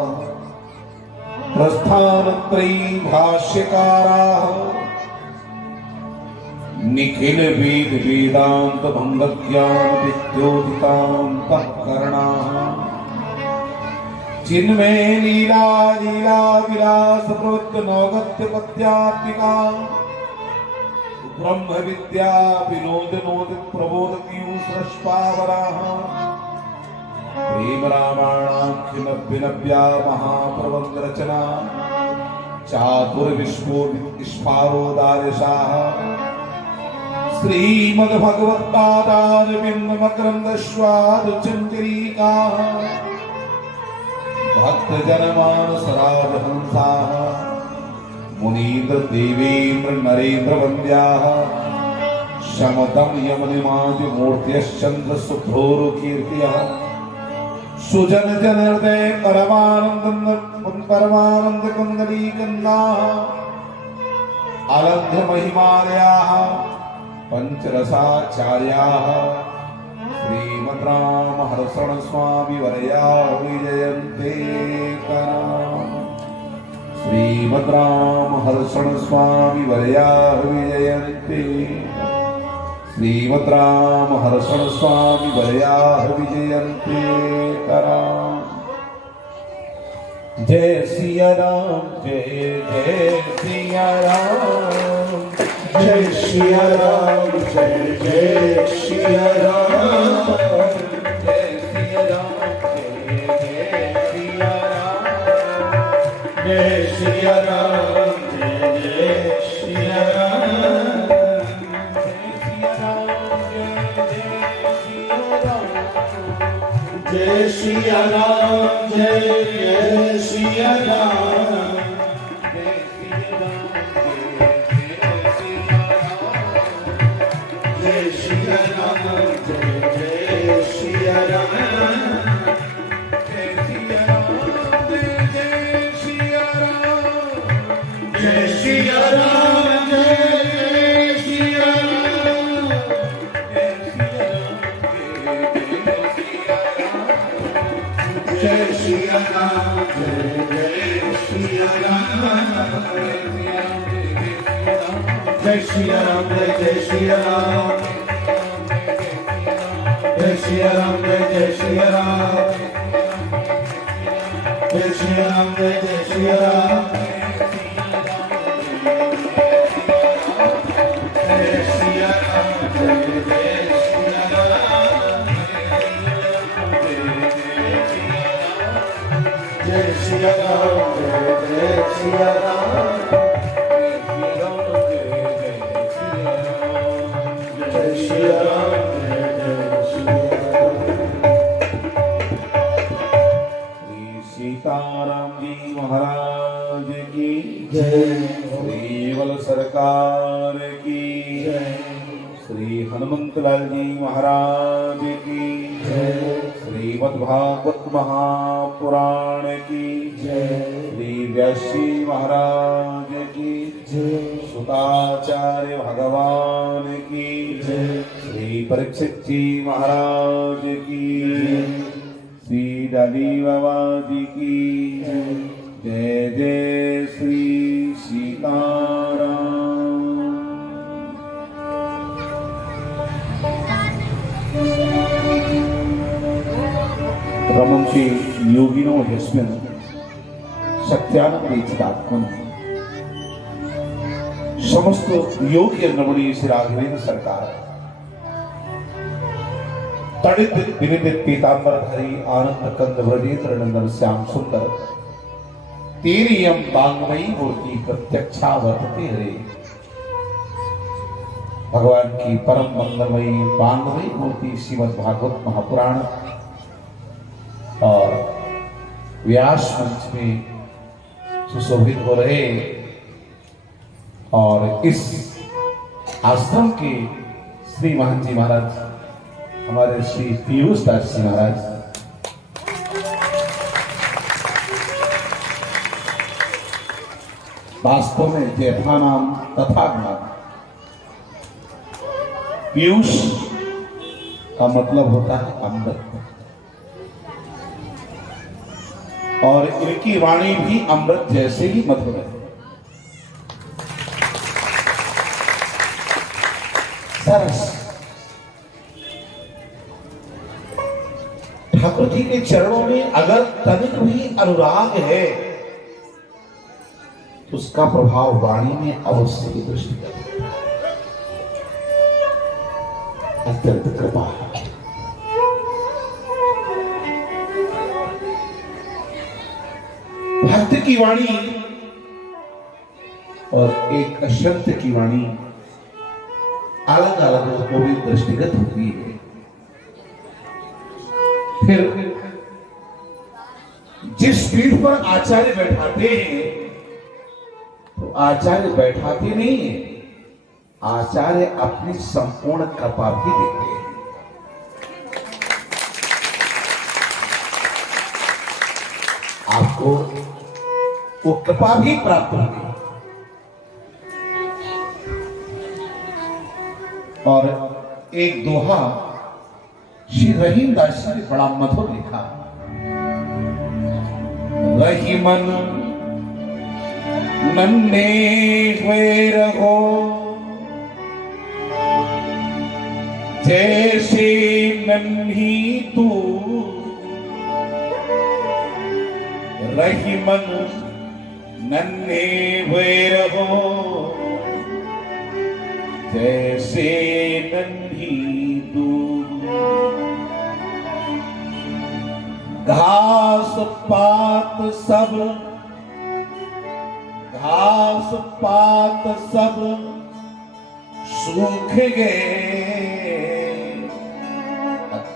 प्रस्थानत्रयी भाष्यकाराः निखिल वेद वेदांत भंग ज्ञान विद्योदितांतःकरणाः जिनमें लीला लीला विलास प्रवृत्त नौगत्य पद्यात्मिका ब्रह्म विद्या विनोद नोदित प्रबोधकीय सृष्टावराः प्रेम रामायणाख्यनव्या महाप्रबंध रचना चातुर्विश्वोदिष्पारोदार्यशाः श्रीमद्भगवत्पादारविन्द मकरन्द स्वादुचञ्चरीकाः भक्तजनमानस राजहंसाः मुनीन्द्र देवेन्द्र नरेन्द्र वन्द्याः शमदम यमनिमादि मूर्त्यश्चन्द्र शुभ्रोरुकीर्तियः सुजन जन हृदय परमानंद कुंडली कन्नाः अलंघ्य महिमालयाः पंचरसाचार्याः श्रीमद् राम हर्षण स्वामी वर्या विजयन्ते श्रीमद् राम हर्षण स्वामी वर्या विजयन्ते श्रीमद् राम हर्षण स्वामी वर्या विजयन्ते जय सिया राम जय जय सिया राम जय सिया राम जय जय सिया राम जय सिया राम जय जय सिया राम जय सिया राम जय सिया राम जय सिया राम जय सिया राम जय सिया सिया राम जय सिया राम जय सिया राम जय सिया राम जय सिया राम जय सिया राम जय सिया राम जय सिया राम जय सिया राम जय सिया राम जय सिया राम जय सिया राम जय सिया राम जय सिया राम जय सिया राम जय सिया राम जय सिया राम सीताराम जी महाराज की जय श्री सरकार की जय श्री हनुमंतलाल जी महाराज की जय श्रीमद्भागवत महापुराण की जय श्री व्यासी महाराज की जय सुताचार्य भगवान की जय श्री परीक्षित जी महाराज की श्री डाली बाबा जी की जय जय श्री सीताराम। रमन्ति योगिनो ह्यस्मिन् सत्यानंदेचिदात्मन। समस्त योगी नवणी श्री राघवेंद्र सरकार तड़ित विनिमित पीतांबरधारी आनंद कंद व्रजेंद्र नंदन श्याम सुंदर तेरी यम बांगमयी मूर्ति प्रत्यक्षा वर्तते रे। भगवान की परम मंगलमयी बांगमयी मूर्ति श्रीमद् भागवत महापुराण और व्यास मंच में सुशोभित हो रहे और इस आश्रम के श्री महान जी महाराज हमारे श्री पीयूष दास जी महाराज वास्तव में जेठा नाम तथा नाम पीयूष का मतलब होता है अमृत और इनकी वाणी भी अमृत जैसे ही मधुर है। सरस ठाकुर जी के चरणों में अगर तनिक भी अनुराग है तो उसका प्रभाव वाणी में अवश्य ही दृष्टि करता है। अत्यंत कृपा है। भक्त की वाणी और एक अशंत की वाणी अलग अलग उसको भी दृष्टिगत होती है। फिर जिस पीठ पर आचार्य बैठाते हैं तो आचार्य बैठाते नहीं है, आचार्य अपनी संपूर्ण कृपा भी देते हैं। आपको वो कृपा भी प्राप्त होगी। और एक दोहा श्री रहीम दास जी ने बड़ा मधुर लिखा। रही मन नन्हे हुए रहो जैसे नन्ही तू, रही मन नन्हे हुए रहो जैसे नन्ही तू। घास पात सब सूख गए,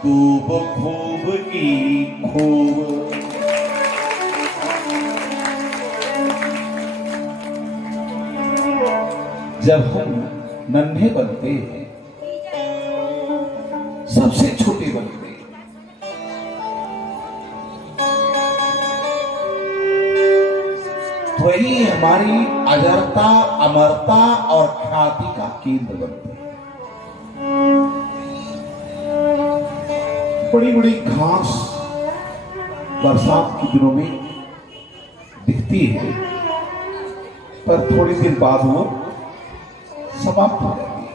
खूब खूब की खूब। जब हम नन्हे बनते हैं, सबसे छोटे बनते हैं, वही हमारी अजरता, अमरता और ख्याति का केंद्र बनते हैं। बड़ी बड़ी घास बरसात के दिनों में दिखती है, पर थोड़ी देर बाद वो समाप्त हो जाती है।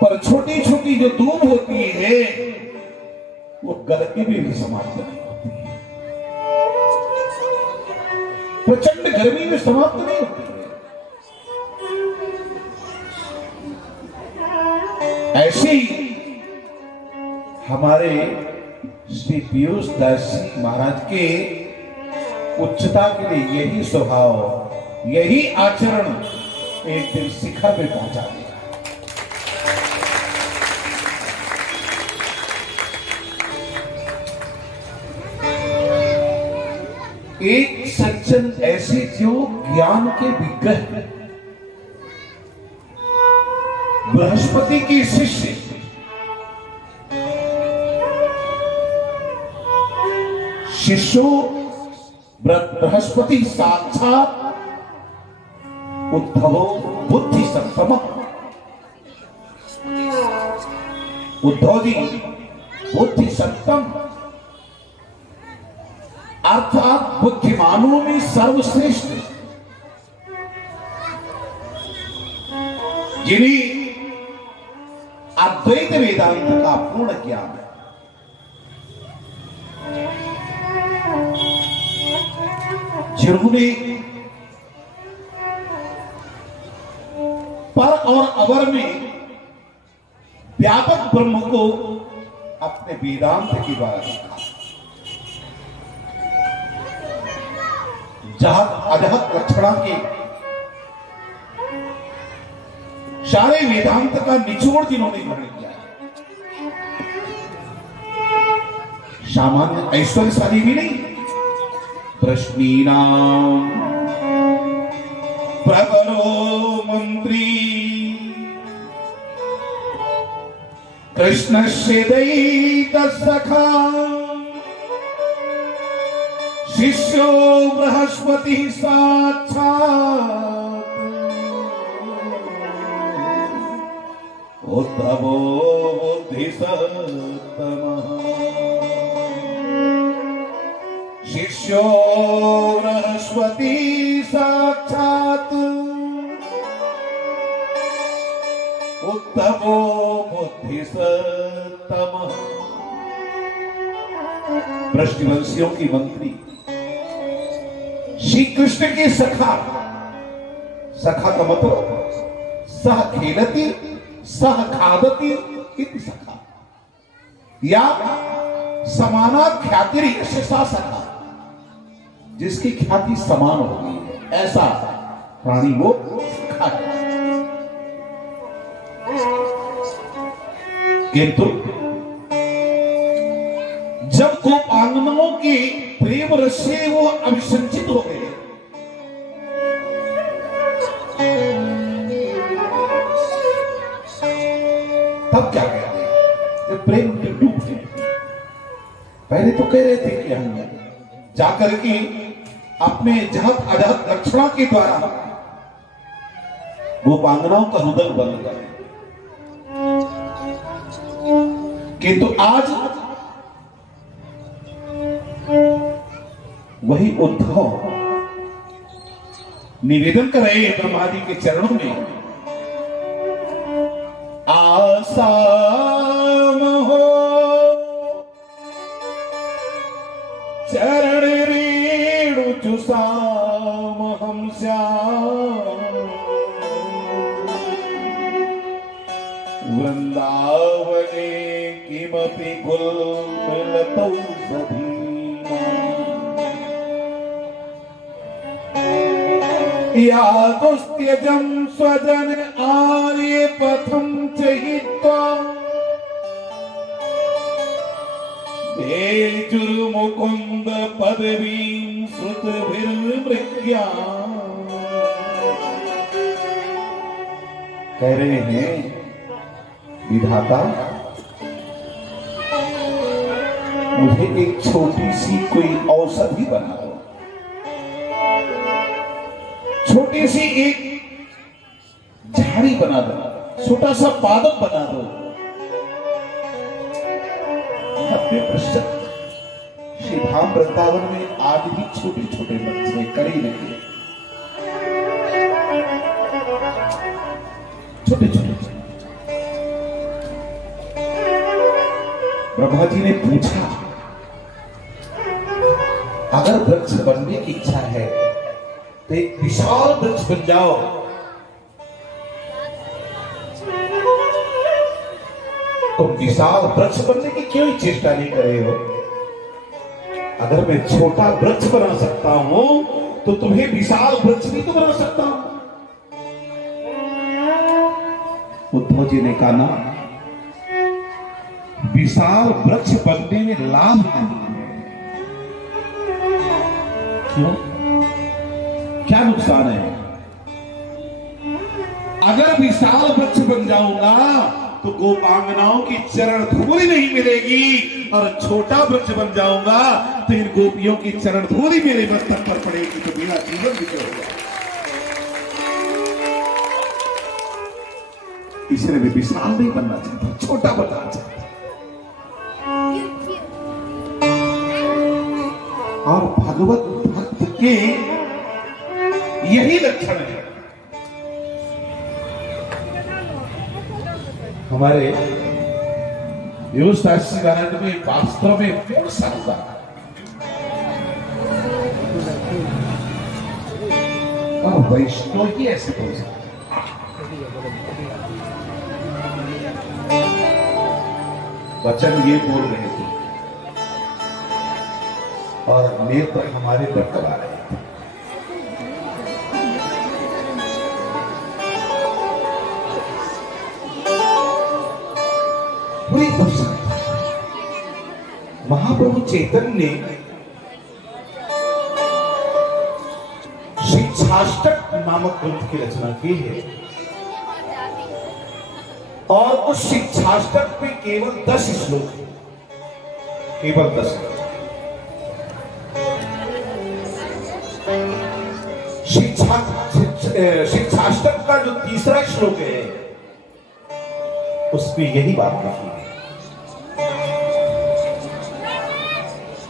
पर छोटी छोटी जो धूप होती है वो गर्मी में भी समाप्त नहीं होती है, प्रचंड गर्मी में समाप्त नहीं होती है। ऐसे ही हमारे श्री पीयूष दास जी महाराज के उच्चता के लिए यही स्वभाव, यही आचरण एक दिन शिखर में पहुंचा दिया। एक सज्जन ऐसे जो ज्ञान के विग्रह, बृहस्पति के शिष्य, शिष्यो बृहस्पति साक्षात उद्धवो बुद्धि संतम। उद्धव जी बुद्धि संतम अर्थात बुद्धिमानों में सर्वश्रेष्ठ, जिन्हें अद्वैत वेदांत का पूर्ण ज्ञान है। जिन्होंने पर और अवर में व्यापक ब्रह्म को अपने वेदांत के द्वारा देखा, जहत अजहत लक्षणा के सारे वेदांत का निचोड़ जिन्होंने ग्रहण किया है, सामान्य ऐश्वर्यशाली भी नहीं, प्रश्नीनाम प्रवरो मंत्री कृष्णस्य दैतसखा शिष्यो बृहस्पति साक्षात् उद्धवो बुद्धिसत्तमः। शिष्यो बृहस्पति साक्षात् उद्धवो बुद्धिसत्तमः। वृष्टिवंशियों की मंत्री, श्री कृष्ण के सखा, सखा का मतलब सह खेलती सह खादती इति सखा, या समाना ख्याति सा सखा, जिसकी ख्याति समान हो गई है, ऐसा प्राणी वो सखा है। किंतु जब गोपांगनाओं के प्रेम रस से वो अभिसंचित हो गए, तब क्या कहते हैं, जब प्रेम में डूब गए। पहले तो कह रहे थे कि हम जाकर के अपने जहत अजहत लक्षणा के द्वारा गोपांगनाओं का हृदय बंद करें, किंतु आज वही उद्धव निवेदन कर रहे हैं ब्रह्मा जी के चरणों में, आसाम हो चरण रेणु चुसाम हम श्याम, वृंदावने किमपि गुल्मलतौ सधीना, यादुस्त्यजं स्वजन आर्य पथं चहित्वा, तेजुर्मुकुंद पदवीं श्रुतभिर्मृग्या। कह रहे हैं विधाता, मुझे एक छोटी सी कोई औषधि बना दो, छोटी सी एक झाड़ी बना दो, छोटा सा पादप बना दो। अपने पश्चात श्री धाम वृंदावन में आज भी छोटे छोटे बच्चे कड़ी लगे, छोटे छोटे। ब्रह्मा जी ने पूछा, अगर वृक्ष बनने की इच्छा है तो एक विशाल वृक्ष बन जाओ। तुम विशाल वृक्ष बनने की क्यों ही चेष्टा नहीं कर रहे हो? अगर मैं छोटा वृक्ष बना सकता हूं तो तुम्हें विशाल वृक्ष भी तो बना सकता हूं। उद्धव जी ने कहा ना, विशाल वृक्ष बनने में लाभ नहीं है। क्यों? क्या नुकसान है? अगर विशाल वृक्ष बन जाऊंगा तो गोपांगनाओं की चरण धूलि नहीं मिलेगी, और छोटा वृक्ष बन जाऊंगा तो इन गोपियों की चरण धूलि मेरे मस्तक पर पड़ेगी, तो मेरा जीवन बिगड़ होगा। इसलिए मैं विशाल नहीं बनना चाहता, छोटा बनना चाहता। और भगवत भक्त के यही लक्षण है। हमारे योगशास्त्री नारायण में वास्तव में पूर्ण साधना, और वैष्णव ही ऐसे बोल सकते। वचन ये बोल रहे थे और नेत्र हमारे बरकरार रहे थे। पूरी महाप्रभु चैतन्य ने शिक्षाष्टक नामक ग्रंथ की रचना की है, और उस शिक्षाष्टक में केवल 10 श्लोक है, केवल 10। शिक्षाष्टक का जो तीसरा श्लोक है उसमें यही बात लिखी है।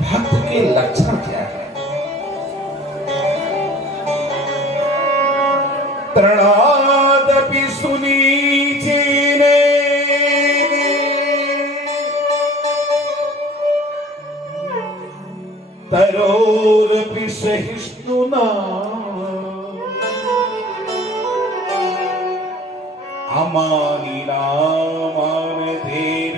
भक्त के लक्षण क्या है? तृणादपि सुनीचीने तरोरपि सहिष्णुना अमानिना मानधीर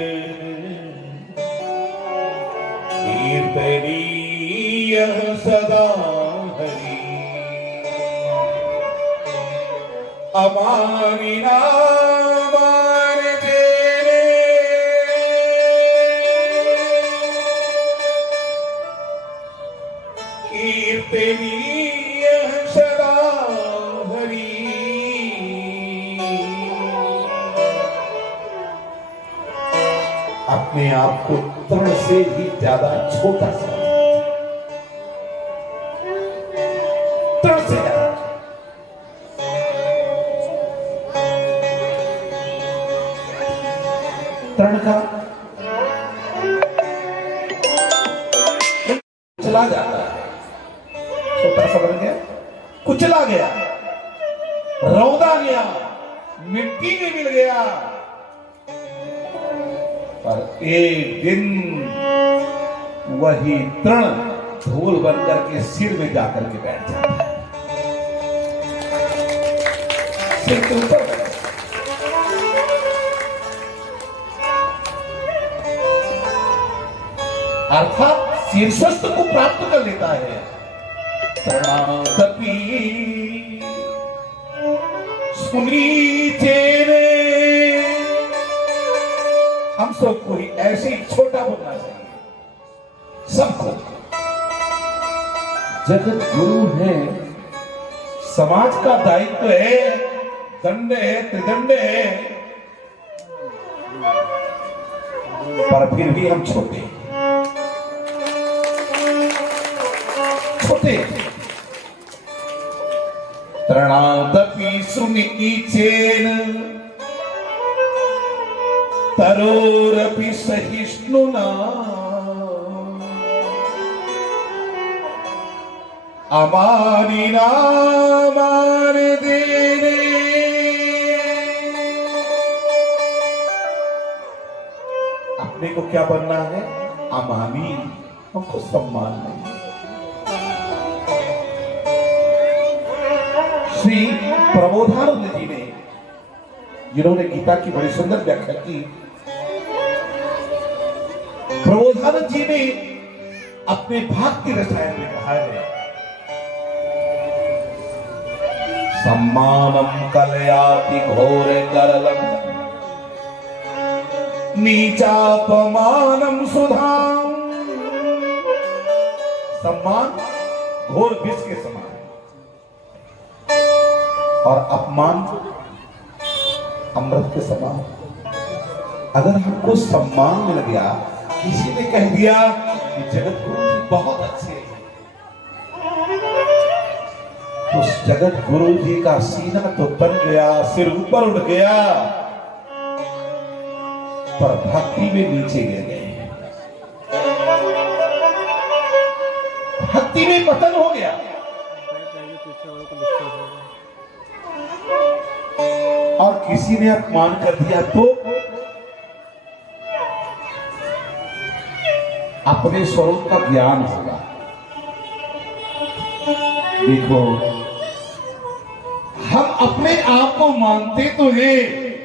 कीर्तनीय सदा हरि। अमानिना मानधीर कीर्तनीय सदा हरि। अपने आप को तृण से भी ज्यादा छोटा सा, तृण से ज्यादा। तृण का चला जाता है, छोटा सा बन गया, कुचला गया, रौदा गया, मिट्टी में मिल गया, पर एक दिन वही तृण धूल बनकर के सिर में जाकर के बैठ जाता है, सिर के ऊपर। अर्थात शीर्षस्थ को प्राप्त कर लेता है। तृणादपि सुनीचेने, हम सबको ही ऐसे ही छोटा बनना चाहिए, सबको। जगत गुरु है, समाज का दायित्व है, दंड है, त्रिदंड है, पर फिर भी हम छोटे छोटे। तृणादपि सुनिचेन तरोरपि सहिष्णुना अमानिना मान देने। अपने को क्या बनना है? अमानी, हमको सम्मान नहीं। श्री प्रबोधानंद जी ने, जिन्होंने गीता की बड़ी सुंदर व्याख्या की, प्रबोधानंद जी ने अपने भक्ति रसायन में कहा है, सम्मानम कलयाति घोर करलम नीचापमानम सुधाम। सम्मान घोर विष के समान और अपमान अमृत के समान। अगर हमको सम्मान मिल गया, किसी ने कह दिया कि जगत गुरु जी बहुत अच्छे हैं, तो उस जगत गुरु जी का सीना तो बन गया, सिर ऊपर उठ गया, पर भक्ति में नीचे गिर गए, भक्ति में पतन हो गया। और किसी ने अपमान कर दिया तो अपने स्वरूप का ज्ञान होगा। देखो, हम अपने आप को मानते तो हैं,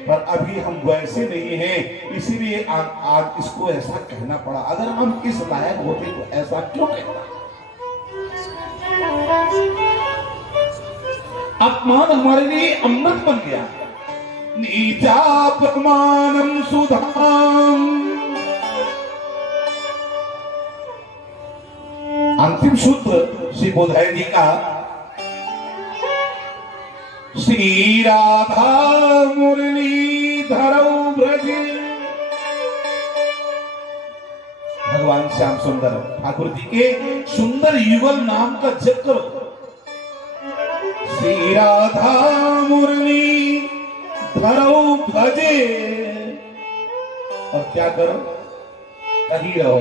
पर अभी हम वैसे नहीं हैं, इसीलिए आज इसको ऐसा कहना पड़ा। अगर हम इस लायक होते तो ऐसा क्यों कहता? अपमान हमारे लिए अमृत बन गया। नीचापमानम सुधाम। अंतिम सूत्र श्री बोधायन जी का, श्री राधा मुरलीधरौ ब्रज। भगवान श्याम सुंदर ठाकुर जी के सुंदर युगल नाम का जप करो। श्री राधा मुरलीधरौ भजे। और क्या करो? कहीं रहो,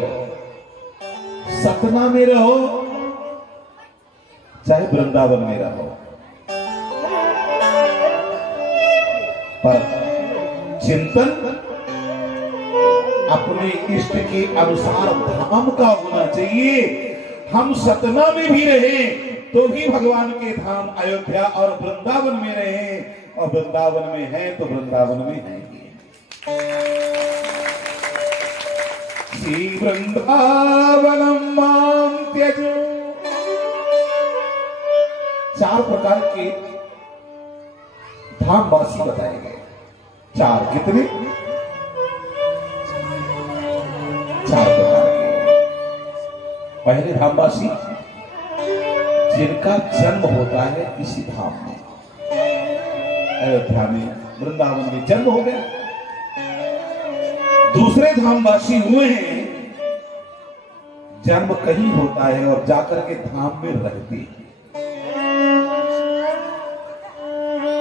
सतना में रहो, चाहे वृंदावन में रहो, पर चिंतन अपने इष्ट के अनुसार धाम का होना चाहिए। हम सतना में भी रहे तो भी भगवान के धाम अयोध्या और वृंदावन में रहे, और वृंदावन में हैं तो वृंदावन में रहेंगे। श्री वृंदावनम माम त्यज। चार प्रकार के धामवासी बताए गए। चार, कितने? चार प्रकार के। पहले धामवासी जिनका जन्म होता है इसी धाम में, अयोध्या में, वृंदावन में जन्म हो गया। दूसरे धामवासी हुए हैं, जन्म कहीं होता है और जाकर के धाम में रहते हैं।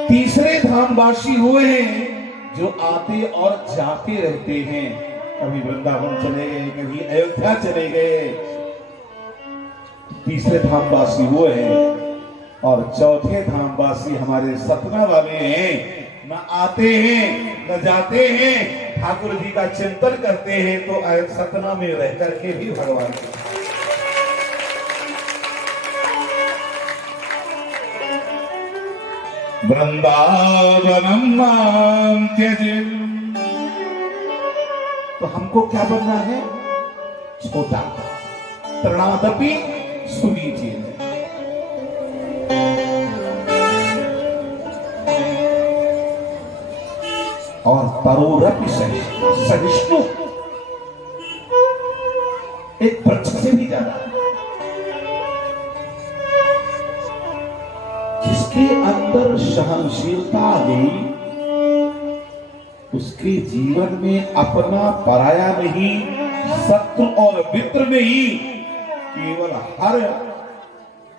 तीसरे धामवासी हुए हैं जो आते और जाते रहते हैं, कभी वृंदावन चले गए, कभी अयोध्या चले गए। तीसरे धामवासी हुए हैं। और चौथे धामवासी हमारे सतना वाले हैं, न आते हैं न जाते हैं, ठाकुर जी का चिंतन करते हैं, तो सतना में रह करके भी भगवान को। वृंदावनम माम त्यज। तो हमको क्या बनना है? छोटा। तृणादपि सुनीचेन। और तरोरपि सहिष्णु, एक वृक्ष से भी ज्यादा। जिसके अंदर सहनशीलता आ गई, उसके जीवन में अपना पराया नहीं, शत्रु और मित्र नहीं, केवल हर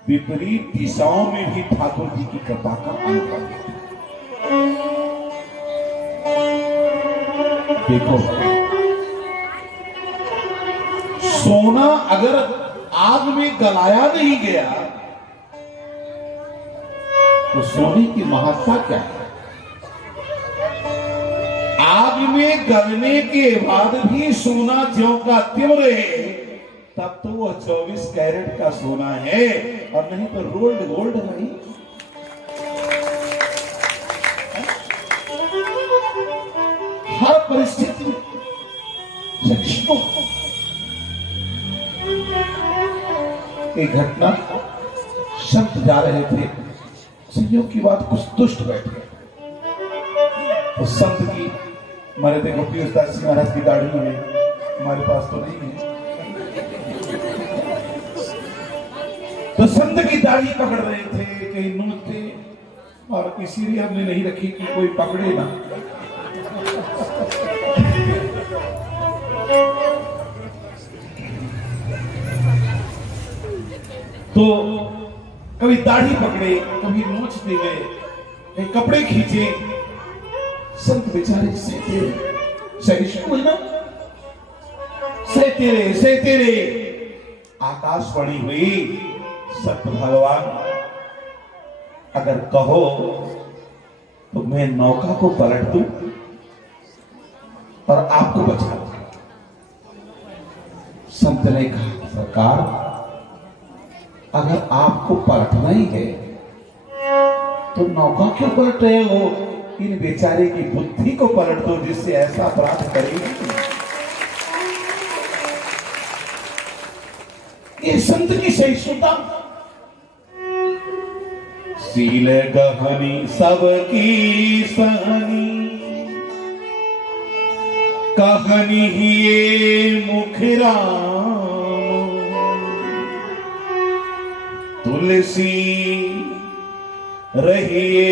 विपरीत दिशाओं में भी ठाकुर जी की कृपा का अनुभव है। देखो, सोना अगर आग में गलाया नहीं गया तो सोने की महत्ता क्या है? आग में गलने के बाद भी सोना ज्यों का त्यों रहे, तब तो वो 24 कैरेट का सोना है, और नहीं तो रोल्ड गोल्ड नहीं। हर परिस्थिति में सक्षम। एक घटना, संत जा रहे थे, संयोग की बात कुछ दुष्ट बैठे, तो संत की, हमारे देखो पीयूषदास जी महाराज की दाढ़ी है, हमारे पास तो नहीं है, तो संत की दाढ़ी पकड़ रहे थे, कहीं नोचते, और इसीलिए हमने नहीं रखी कि कोई पकड़े ना। तो कभी दाढ़ी पकड़े, कभी नोच दे गए, कहीं कपड़े खींचे। संत बेचारे सहते सहिष्णु है ना, सहते रहे। आकाशवाणी हुई, सत्य भगवान अगर कहो तो मैं नौका को पलट दूं और आपको बचा दूं। संत ने कहा, सरकार अगर आपको पलटना ही है तो नौका क्यों पलट रहे हो? इन बेचारे की बुद्धि को पलट दो, जिससे ऐसा अपराध करेगी। ये संत की सहिष्णुता। सील गहनी सबकी सहनी, कहनी ही ये मुखराम। तुलसी रहिए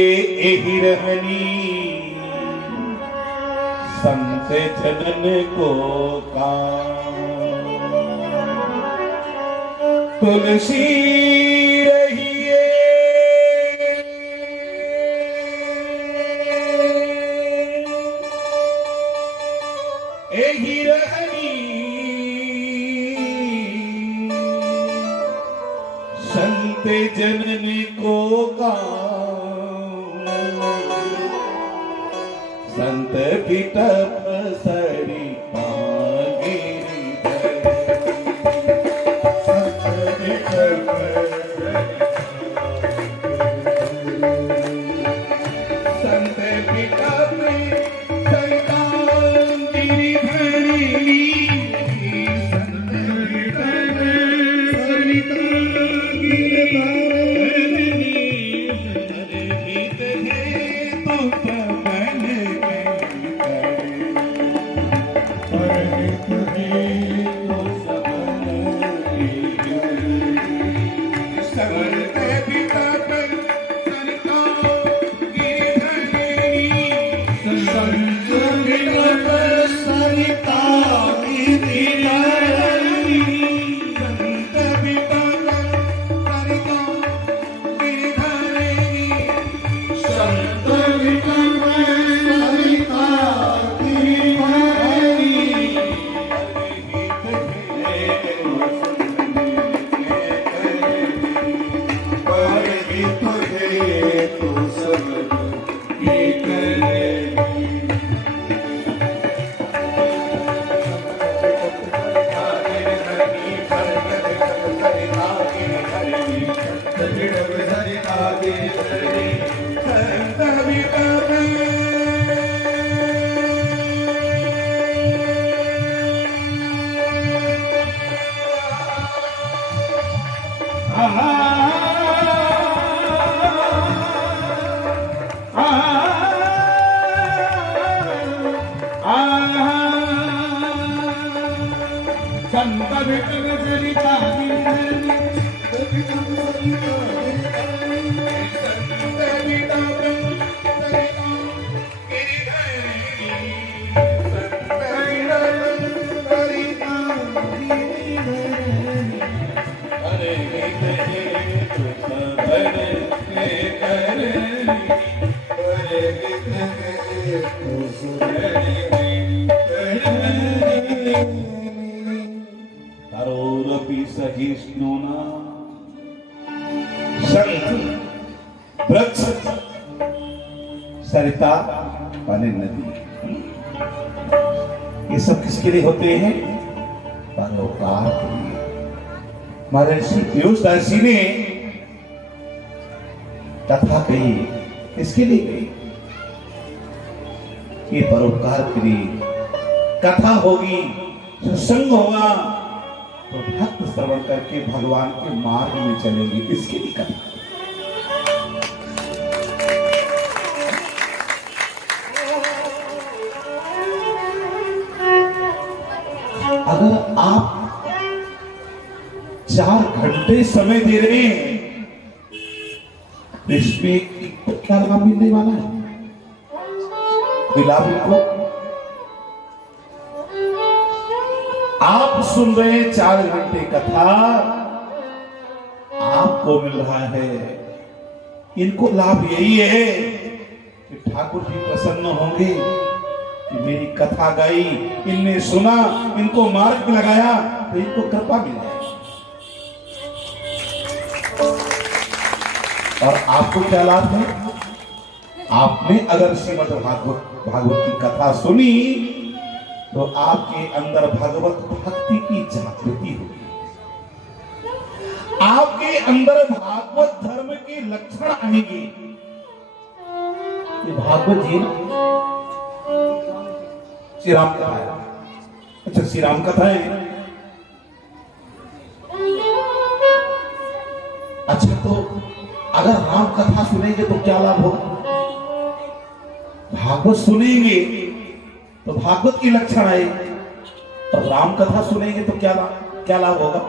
एहि रहनी, संत जनन को काम। तुलसी रहिए एहि रहनी, संत जनन को काम। संत बिटप सरी पागिरी संत बिटप सरी पागिरी भरी। संत बिटप सरी पागिरी भरी। हित है तो पवन हरे सहिष्णुना संत वृक्ष सरिता पानी नदी, ये सब किसके लिए होते हैं? परोपकार के लिए। महर्षि पीयूषदास जी ने कथा कही, किसके लिए कही? ये परोपकार के लिए। कथा होगी, सत्संग होगा तो भक्त श्रवण करके भगवान के मार्ग में चलेंगे, इसके लिए कथा। अगर आप 4 घंटे समय दे रहे हैं, इसमें क्या लाभ मिलने वाला है? लाभ को आप सुन रहे हैं 4 घंटे कथा, आपको मिल रहा है। इनको लाभ यही है कि ठाकुर जी प्रसन्न होंगे कि मेरी कथा गाई, इनने सुना, इनको मार्ग में लगाया, तो इनको कृपा मिल जाएगी। और आपको क्या लाभ है? आपने अगर श्रीमद् भागवत की कथा सुनी तो आपके अंदर भगवत भक्ति की जागृति होगी, आपके अंदर भागवत धर्म के लक्षण आएंगे। ये भागवत जी श्री राम कथा है। अच्छा, श्री राम कथा है। अच्छा, तो अगर राम कथा सुनेंगे तो क्या लाभ होगा? भागवत सुनेंगे तो भागवत की लक्षण आए, और राम कथा सुनेंगे तो क्या लाभ होगा?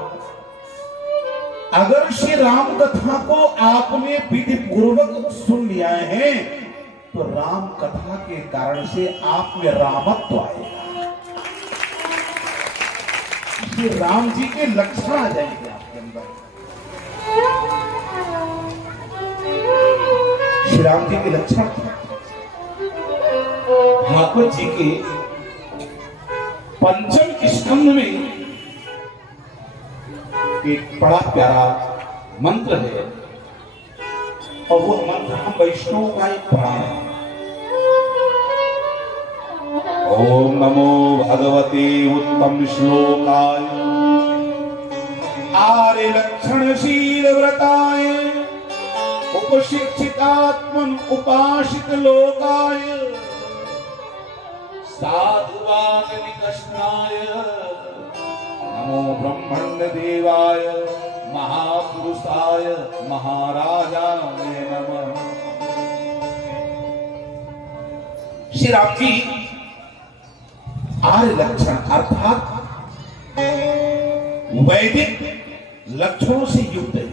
अगर श्री राम कथा को आपने विधि पूर्वक सुन लिया है तो राम कथा के कारण से आप में रामत्व आएगा, श्री राम जी के लक्षण आ जाएंगे आपके अंदर। श्री राम जी के लक्षण भागवत जी के 5वें स्कंध में एक बड़ा प्यारा मंत्र है, और वो मंत्र हम वैष्णव का एक प्राण है। ओम नमो भगवते उत्तम श्लोकाय आर्य लक्षणशील व्रताय उपशिक्षितात्मन उपासित लोकाय साधुवाद निकष्णाय नमो ब्रह्मण्ड देवाय महापुरुषाय महाराजाय नमः। श्री राम जी आर्य लक्षण अर्थात वैदिक लक्षणों से युक्त है,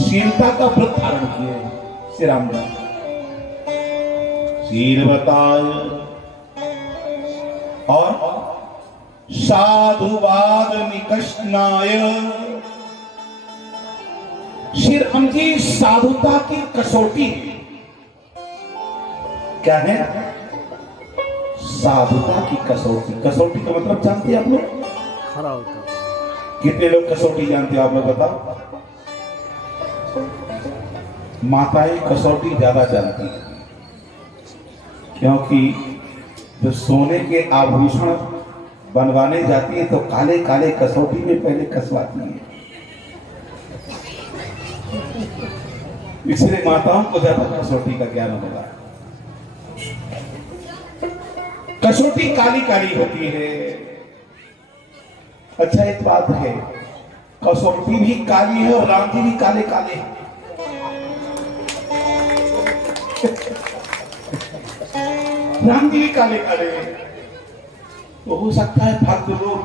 शीलता का व्रत धारण किए हैं श्री राम जी। शीलवताय और साधुवाद निकष्णाय। श्री राम जी साधुता की कसौटी क्या है? साधुता की कसौटी। कसौटी का मतलब जानते हैं आप लोग? कितने लोग कसौटी जानते हो आप लोग बताओ? माताएं कसौटी ज्यादा जानती हैं, क्योंकि जब सोने के आभूषण बनवाने जाती है तो काले काले कसौटी में पहले कसवाती है, इसलिए माताओं को ज्यादा कसौटी का ज्ञान होगा। कसौटी काली काली होती है। अच्छा, एक बात है, कसौटी भी काली है और राम जी भी काले काले हैं। राम जी भी काले काले हैं, तो हो सकता है भक्त लोग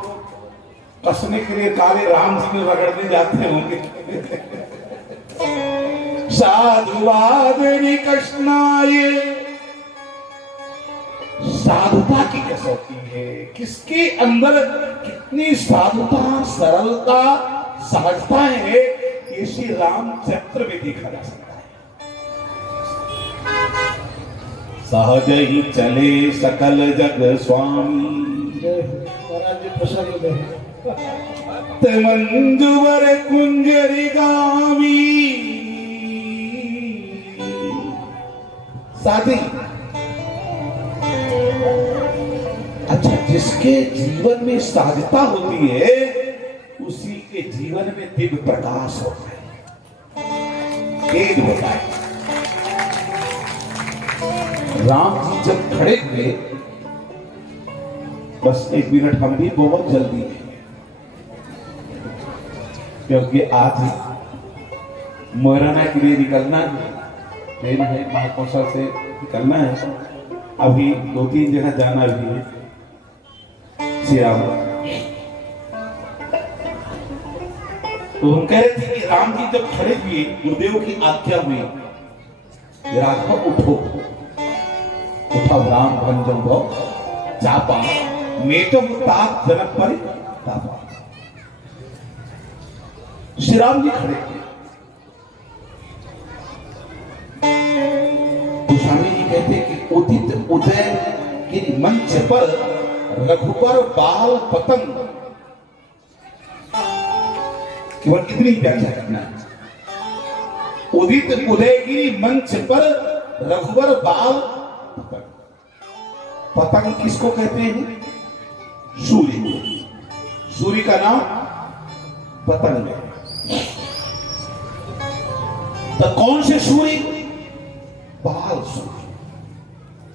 कसने के लिए काले राम जी में रगड़ने जाते होंगे। साधुवाद निकष्णाय, साधुता की कसौटी है, किसके अंदर कितनी साधुता, सरलता, सहजता है, ये श्री रामचंद्र में देखा जा सकता है। सहज ही चले सकल जग स्वामी। जय हो महाराज जी, प्रसन्न रहे। ते मंजुवर कुंजरी गामी। साथी, अच्छा, जिसके जीवन में साधता होती है उसी के जीवन में दिव्य प्रकाश होता है, तेज होता है। राम जी जब खड़े हुए, बस 1 मिनट, हम भी बहुत जल्दी है क्योंकि आज मोहराना के लिए निकलना है, ट्रेन है, महाकौशल से निकलना है, अभी 2-3 जगह जाना भी है। श्री राम, तो हम कह रहे थे कि राम जी जब खड़े हुए, गुरुदेव की आज्ञा हुई, राघव उठो, उठा राम भंजन भव जापा मेटम तात जनक पर तापा। श्री राम जी खड़े हुए, गोस्वामी जी कहते कि उदित उदय के मंच पर रघुबर बाल पतंग, केवल इतनी ही व्याख्या करना है। उदित उदयगिरी मंच पर रघुबर बाल पतंग। पतंग किसको कहते हैं? सूर्य को। सूर्य का नाम पतंग है। तो कौन से सूर्य? बाल सूर्य।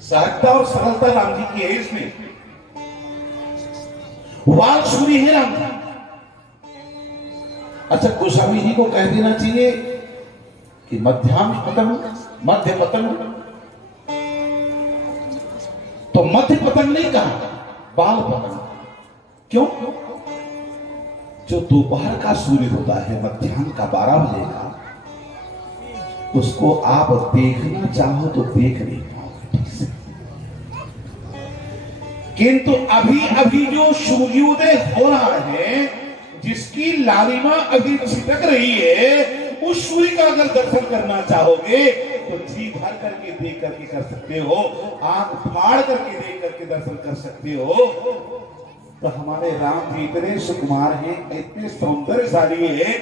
सहजता और सरलता राम जी की है इसमें। बाल सूर्य है राम जी। अच्छा, गोस्वामी जी को कह देना चाहिए कि मध्याम पतंग, मध्य पतंग, तो मध्य पतंग नहीं कहा, बाल पतंग। क्यों? जो दोपहर का सूर्य होता है, मध्याह्न का 12 बजे का, उसको आप देखना चाहो तो देख नहीं पाओगे ठीक से। किंतु अभी अभी जो सूर्योदय हो रहा है, जिसकी लालिमा अभी छिटक रही है, उस सूर्य का अगर दर्शन करना चाहोगे तो जी भर करके देख करके कर सकते हो, आंख फाड़ करके देख करके दर्शन कर सकते हो। तो हमारे राम जी इतने सुकुमार हैं, इतने सौंदर्यशाली है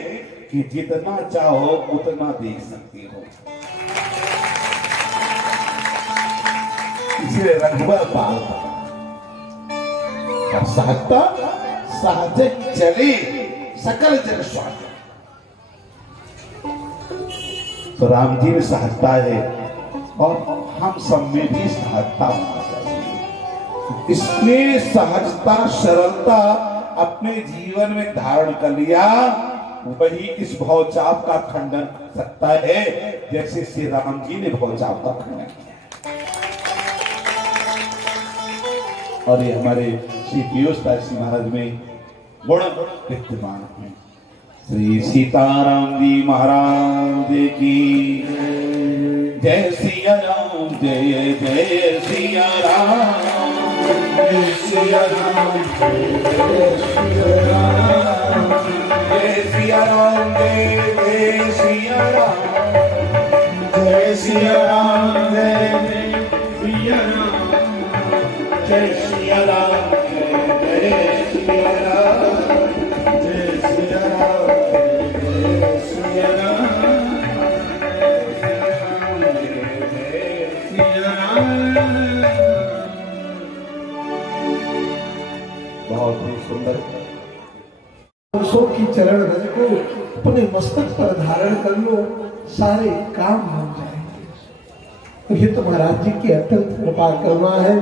कि जितना चाहो उतना देख सकते हो। इसलिए रघुबर बाल सहजता सहज चले सकल जन स्वागत। तो राम जी में सहजता है और हम सब में भी सहजता होना चाहिए। इसने सहजता सरलता अपने जीवन में धारण कर लिया, वही इस भवचाप का खंडन कर सकता है, जैसे श्री राम जी ने भवचाप का खंडन किया। और ये हमारे श्री पीयूष महाराज में गुण विद्यमान है। श्री सीताराम जी महाराज की जय सिया राम, जय जय सिया राम, जय सिया राम, जय सिया राम, जय सिया राम, जय सिया राम, जय सिया राम, जय सिया राम, जय सिया राम, जय सिया राम, जय सिया राम, जय सिया राम। बहुत ही सुंदर। पुरुषों की चरण रज को अपने मस्तक पर धारण कर लो, सारे काम बन जाएंगे। तो ये तो महाराज जी की अत्यंत कृपा करना है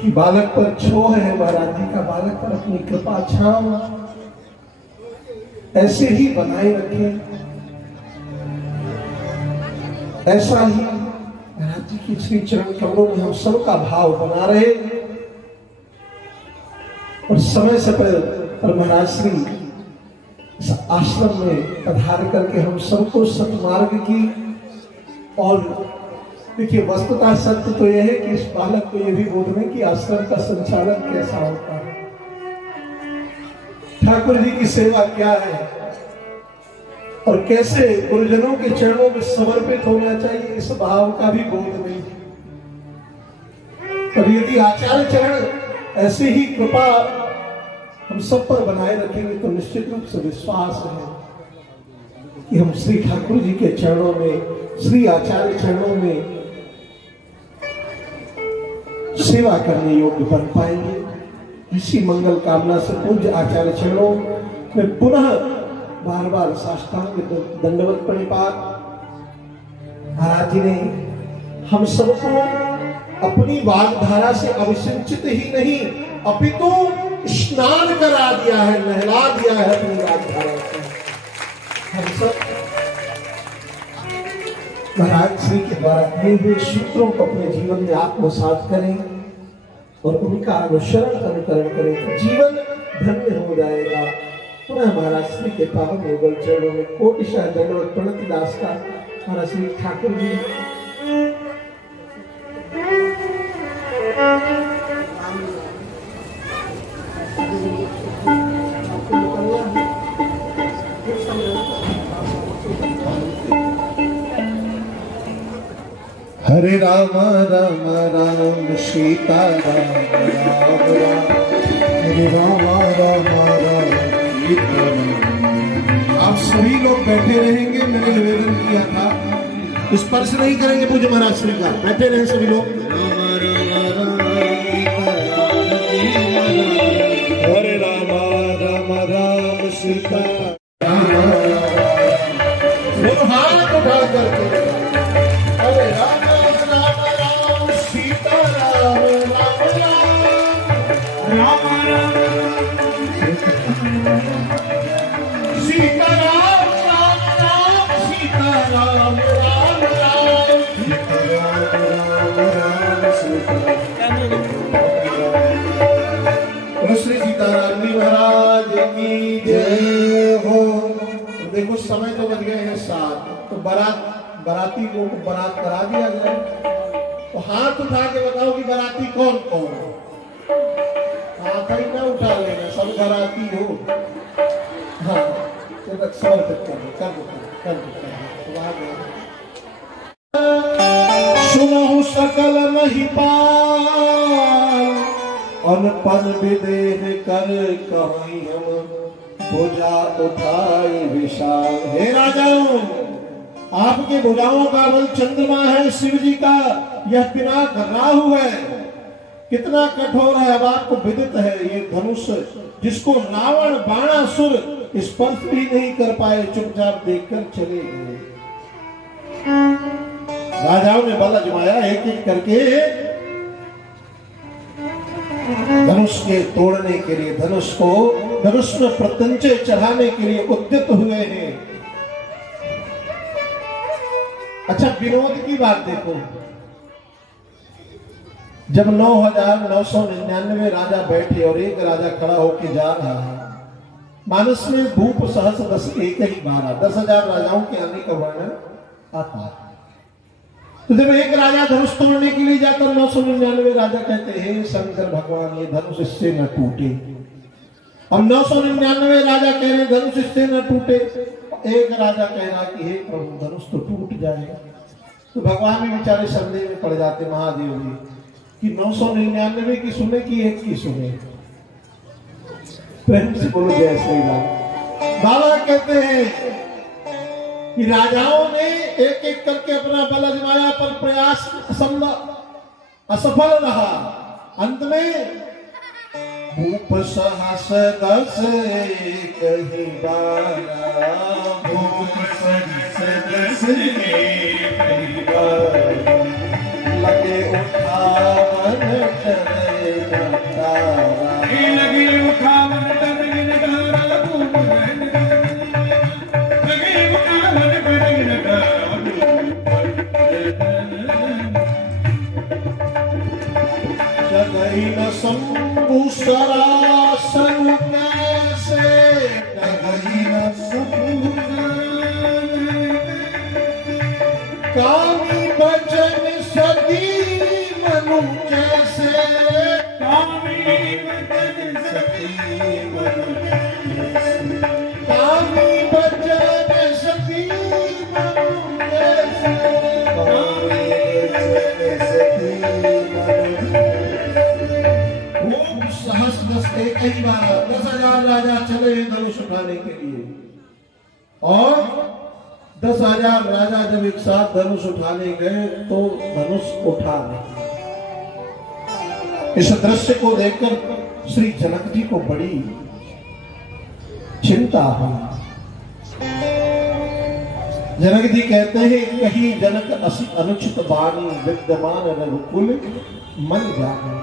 कि बालक पर छोह है महाराज जी का, बालक पर अपनी कृपा छाव ऐसे ही बनाए रखें। ऐसा ही महाराज जी की श्री चरण कमलों में हम सबका भाव बना रहे। और समय से पर महाराज श्री इस आश्रम में पधार करके हम सबको सतमार्ग की। और देखिए, वस्तुतः सत्य तो यह है कि इस बालक को यह भी बोलने कि आश्रम का संचालन कैसा होता है, ठाकुर जी की सेवा क्या है और कैसे गुरुजनों के चरणों में समर्पित होना चाहिए, इस भाव का भी बोध नहीं। और यदि आचार्य चरण ऐसे ही कृपा हम सब पर बनाए रखेंगे तो निश्चित रूप से विश्वास है कि हम श्री ठाकुर जी के चरणों में, श्री आचार्य चरणों में सेवा करने योग्य बन पाएंगे। इसी मंगल कामना से पूज्य आचार्य चरणों में पुनः बार बार साष्टांग दंडवत प्रणिपात। महाराज जी ने हम सबको अपनी वागधारा से अभिसिंचित ही नहीं अपितु स्नान करा दिया है, नहला दिया है अपनी वागधारा से। हम सब महाराज श्री के द्वारा दिए हुए सूत्रों को अपने जीवन में आत्मसात करें और उनका अनुसरण अनुकरण करें तो जीवन धन्य हो जाएगा। पुनः महाराज श्री के पावन युगल चरणों में कोटिशः दंडवत प्रणति दास का महाराज श्री ठाकुर जी हरे राम राम राम सीता राम राम राम, हरे राम राम राम सीता राम। आप सभी लोग बैठे रहेंगे, मैंने निवेदन किया था स्पर्श नहीं करेंगे पूज्य महाराज श्री का, बैठे रहे सभी लोग। हरे राम राम राम सीता राम, हाथ उठा करके हरे राम श्री सीताराम जी महाराज की जय हो। तो देखो समय तो बज गए हैं 7, तो बाराती को बारात करा दिया गया। तो हाथ उठा के बताओ कि बाराती कौन कौन है। हाथ ही ना उठा लेना, सब बाराती हो। हाँ तो समर्पित कर सुनहु सकल महिपाल अनपन विदेह कर कहीं हम भुजा उठाई विशाल। हे राजाओं, आपके भुजाओं का बल चंद्रमा है, शिव जी का यह पिनाक राहु है। कितना कठोर है अब आपको विदित है ये धनुष, जिसको रावण बाणासुर स्पर्श भी नहीं कर पाए, चुपचाप देखकर चले गए। राजाओं ने बल अजमाया, एक एक करके धनुष के तोड़ने के लिए, धनुष में प्रत्यंचे चढ़ाने के लिए उद्यत हुए हैं। अच्छा विनोद की बात देखो, जब 9,999 राजा बैठे और एक राजा खड़ा होकर जा रहा है, मानस में भूप सहस 10 एक ही 10,000 राजाओं के आने का वर्णन आता है। तो जब एक राजा धनुष तोड़ने के लिए जाकर 999 राजा कहते हैं शंकर भगवान ये धनुष इससे न टूटे। हम 999 राजा कह रहे हैं धनुष इससे न टूटे, एक राजा कह रहा कि हे प्रभु धनुष तो टूट जाएगा। तो भगवान भी बेचारे संदेह में पड़ जाते महादेव जी कि 999 की सुने कि एक की सुने। प्रेम से बोलो जय श्री राम। बाबा कहते हैं कि राजाओं ने एक एक करके अपना बल आजमाया पर प्रयास असफल रहा। अंत में भूप सहस 10 कहीं 12, भूप सहस 10 कहीं 12, लगे उठावन डरे नटारा, लगे उठावन डरे नटारा, लगे उठावन डरे नटारा, जगई न शंभु सरासन कैसे, जगई न शंभु कामी भजन सदी मनु जैसे, कामी भजन सदी मनु जैसे, कामी भजन सदी मनु जैसे, कामी भजन सदी मनु जैसे। कई बार 10,000 राजा चले धनुष उठाने के लिए, और 10,000 राजा जब एक साथ धनुष उठाने गए तो धनुष उठा नहीं। इस दृश्य को देखकर श्री जनक जी को बड़ी चिंता हुई। जनक जी कहते हैं, कहीं जनक असी अनुचित वाणी विद्यमान रघुकुल मन जाने।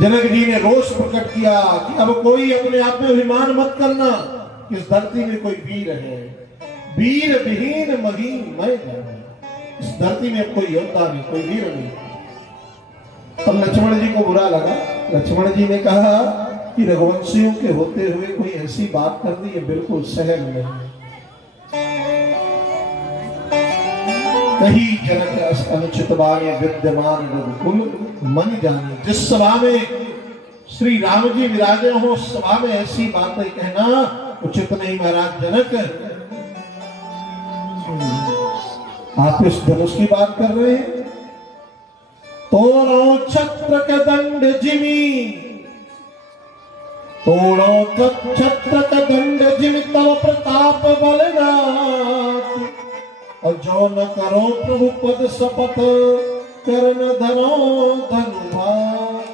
जनक जी ने रोष प्रकट किया कि अब कोई अपने आप में अभिमान मत करना, इस धरती में कोई वीर है, वीर विहीन महीन मैं जाने। इस धरती में कोई योद्धा नहीं, कोई वीर नहीं। पर लक्ष्मण जी को बुरा लगा। लक्ष्मण जी ने कहा कि रघुवंशियों के होते हुए कोई ऐसी बात कर दी, ये बिल्कुल सहन नहीं। कहीं जनक अनुचित वाणी विद्यमान रघुकुल मन जाने। जिस सभा में श्री राम जी विराजे हो, उस सभा में ऐसी बातें कहना उचित नहीं। महाराज जनक, आप इस धनुष की बात कर रहे हैं। तोड़ो छत्र के दंड जिमी, तोड़ो छत्र के दंड जिमी, तव प्रताप बलनाथ। और जो न करो प्रभु पद शपथ, करन धरो धनुभाग।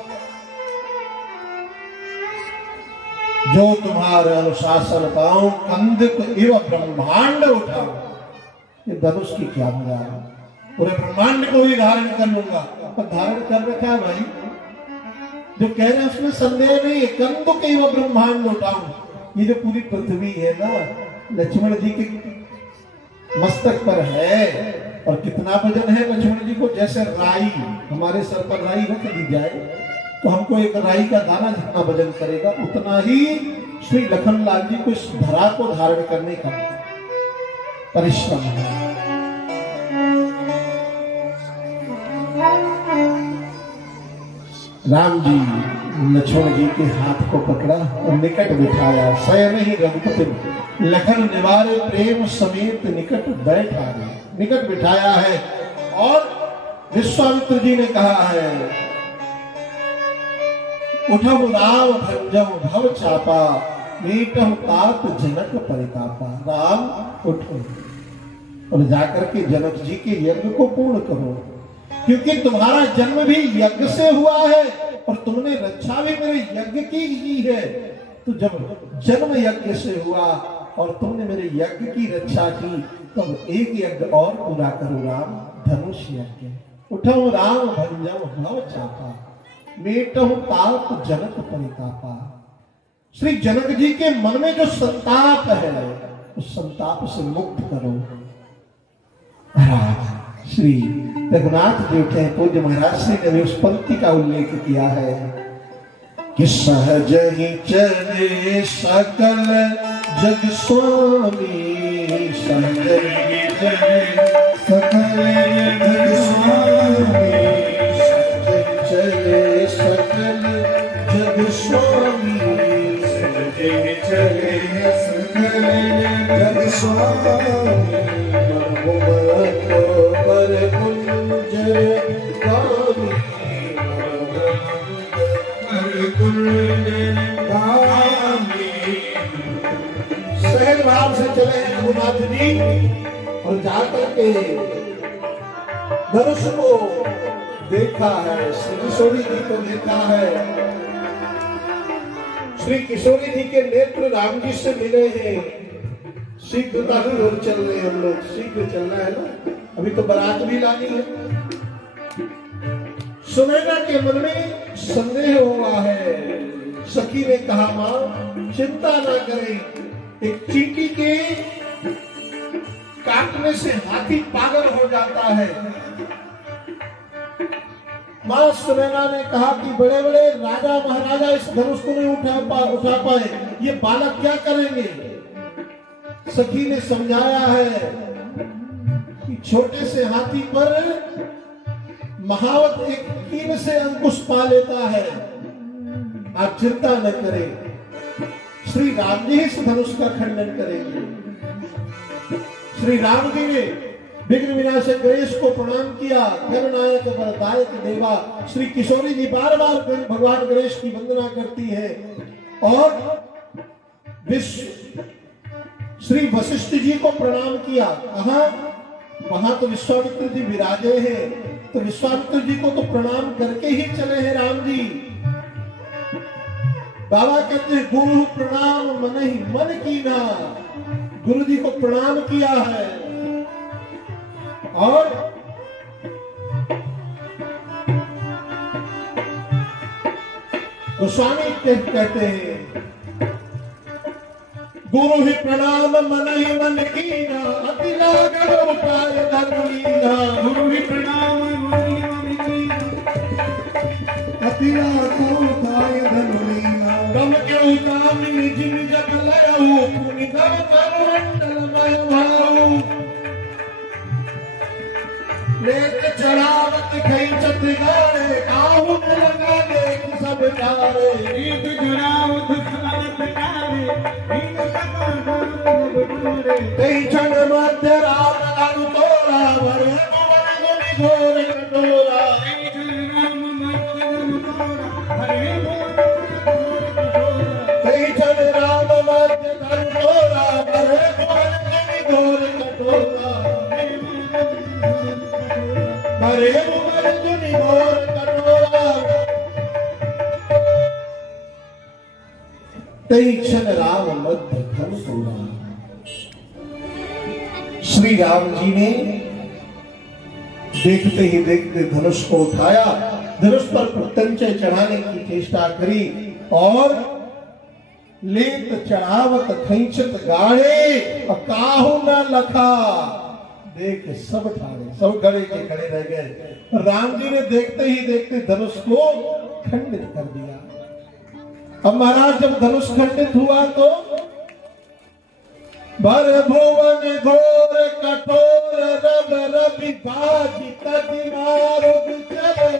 जो तुम्हारे अनुशासन पाऊं, कंदक एवं ब्रह्मांड उठाओ। ये धनुष की क्या मजाल, पूरे ब्रह्मांड को ही धारण कर लूंगा। पर धारण कर रखा है भाई, जो कह रहे हैं उसमें संदेह नहीं है। कंदक एवं ब्रह्मांड उठाऊं, ये जो पूरी पृथ्वी है ना, लक्ष्मण जी के मस्तक पर है। और कितना वजन है लक्ष्मण जी को, जैसे राई हमारे सर पर राई रख दी जाए तो हमको एक राई का दाना जितना वजन करेगा, उतना ही श्री लखनलाल जी को इस धरा को धारण करने का परिश्रम है। राम जी लक्ष्मण जी के हाथ को पकड़ा और निकट बिठाया। शयन ही रघुपति लखन निवारे प्रेम समेत निकट बैठा है, निकट बिठाया है। और विश्वामित्र जी ने कहा है, उठव राम भंजव भव चापा, मीटव तात जनक परितापा। राम उठो और जाकर के जनक जी के यज्ञ को पूर्ण करो, क्योंकि तुम्हारा जन्म भी यज्ञ से हुआ है और तुमने रक्षा भी मेरे यज्ञ की है। तो जब जन्म यज्ञ से हुआ और तुमने मेरे यज्ञ की रक्षा की, तब एक यज्ञ और पूरा करो राम, धनुष यज्ञ। उठो राम भंजव भव चापा, मेटहु तात जनक परितापा। श्री जनक जी के मन में जो संताप है, उस संताप से मुक्त करो। महाराज श्री रघुनाथ जी उठे, पूज्य महाराज श्री ने भी उस पंक्ति का उल्लेख किया है कि सहज ही चले सकल जग स्वामी, सहज ही चले सकल जग स्वामी, सहज चले सकल जग स्वामी, सहज ही चले सकल जग स्वामी। पर कुंजर गामी, पर कुंजर गामी। सहज भाव से चले हैं रघुनाथ जी और जाकर के धनुष को देखा है, श्री किशोरी जी को देखा है। श्री किशोरी जी के नेत्र राम जी से मिले हैं। शीघ्रता की ओर चल रहे हैं हम लोग, शीघ्र चलना है ना, अभी तो बारात भी लानी है। सुनैना के मन में संदेह हुआ है। सखी ने कहा, मां चिंता ना करें, एक चींटी के काटने से हाथी पागल हो जाता है। मां सुनैना ने कहा कि बड़े बड़े राजा महाराजा इस धनुष को नहीं उठा पाए, ये बालक क्या करेंगे। सखी ने समझाया है कि छोटे से हाथी पर महावत एक कीन से अंकुश पा लेता है, आप चिंता न करें। श्री राम जी इस धनुष का खंडन करेंगे। श्री राम जी ने विघ्न विनाशक गणेश को प्रणाम किया। गणनायक वरदायक देवा श्री किशोरी जी बार बार भगवान गणेश की वंदना करती है। और विश्व श्री वशिष्ठ जी को प्रणाम किया। कहा वहां तो विश्वामित्र जी विराजे हैं, तो विश्वामित्र जी को तो प्रणाम करके ही चले हैं राम जी। बाबा कहते हैं गुरु प्रणाम मन ही मन कीना, गुरु जी को प्रणाम किया है। और गोस्वामी कहते हैं गुरु ही प्रणाम मन ही मन कीना, अति लागण उपाय धर्म लीना। गुरु ही प्रणाम मन ही मन कीना, अति लागण उपाय धर्म लीना। कम क्यों काम निज निज लयऊ, पुनि धम मंडल मय भाऊ। लेत चढ़ावत खैचत गाड़े, काहू न लगा देख सब डारे। रीत जराव दुष्मन पिटारे, रीत सकर सब डोरे। कई क्षण मध्य राम अनु तोरा, भरे भुवन गुनि घोर कटोरा। कई क्षण राम मर्दन तोरा, हरे भुवन घोर कटोरा। कई क्षण राम मध्य धन तोरा, भरे भुवन गुनि घोर कटोरा। हरे भुवन गुनि घोर कटोरा। कई क्षण राम मध्य धन तोरा। श्री राम जी ने देखते ही देखते धनुष को उठाया, धनुष पर प्रत्यंचय चढ़ाने की चेष्टा करी। और लेत चढ़ावत खैंचत गाढ़े, काहू न लखा देख सब ठाड़े, सब गड़े के खड़े रह गए। राम जी ने देखते ही देखते धनुष को खंडित कर दिया। अब महाराज जब धनुष खंडित हुआ तो भर भुवन घोर कठोर, रब रवि बाजी तति मारुत चले।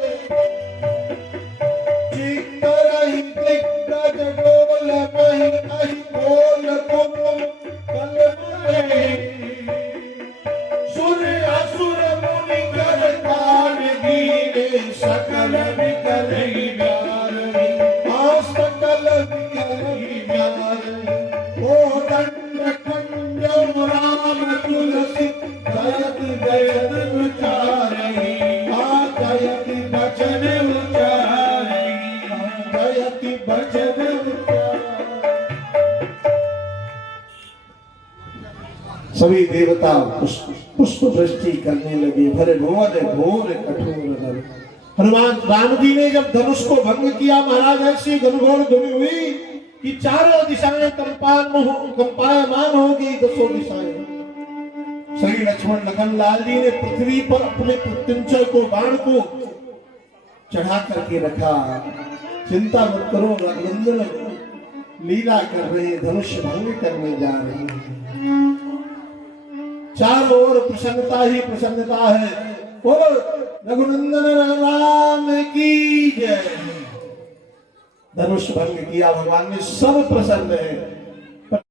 चित्तरहि दिग्गज डोल महि अहि बोल कुरु कल मरे। सुर असुर मुनि कर कान दीने, सकल विकलहि व्यारहि। सकल विकलहि व्यारहि। ओ दंड खंडम राम तुलसी, जयत जयत उचारहि। जयति बचन उचारहि, जयति बचन उचारहि। सभी देवता पुष्प वृष्टि करने लगे। भरे भुवन घोर कठोर रव। हनुमान राम जी ने जब धनुष को भंग किया, महाराज ऐसी घनघोर ध्वनि हुई कि चारों दिशाएं कंपायमान हो गई, दसों दिशाएं। श्री लक्ष्मण लखन लाल जी ने पृथ्वी पर अपने प्रत्यंचय को, बाण को चढ़ा करके रखा। चिंता मत करो, रघुनंदन लीला कर रहे, धनुष भंग करने जा रहे हैं। चारों ओर प्रसन्नता ही प्रसन्नता है। बोलो रघुनंदन राम की जय। धनुष भंग किया भगवान ने, सब प्रसन्न है।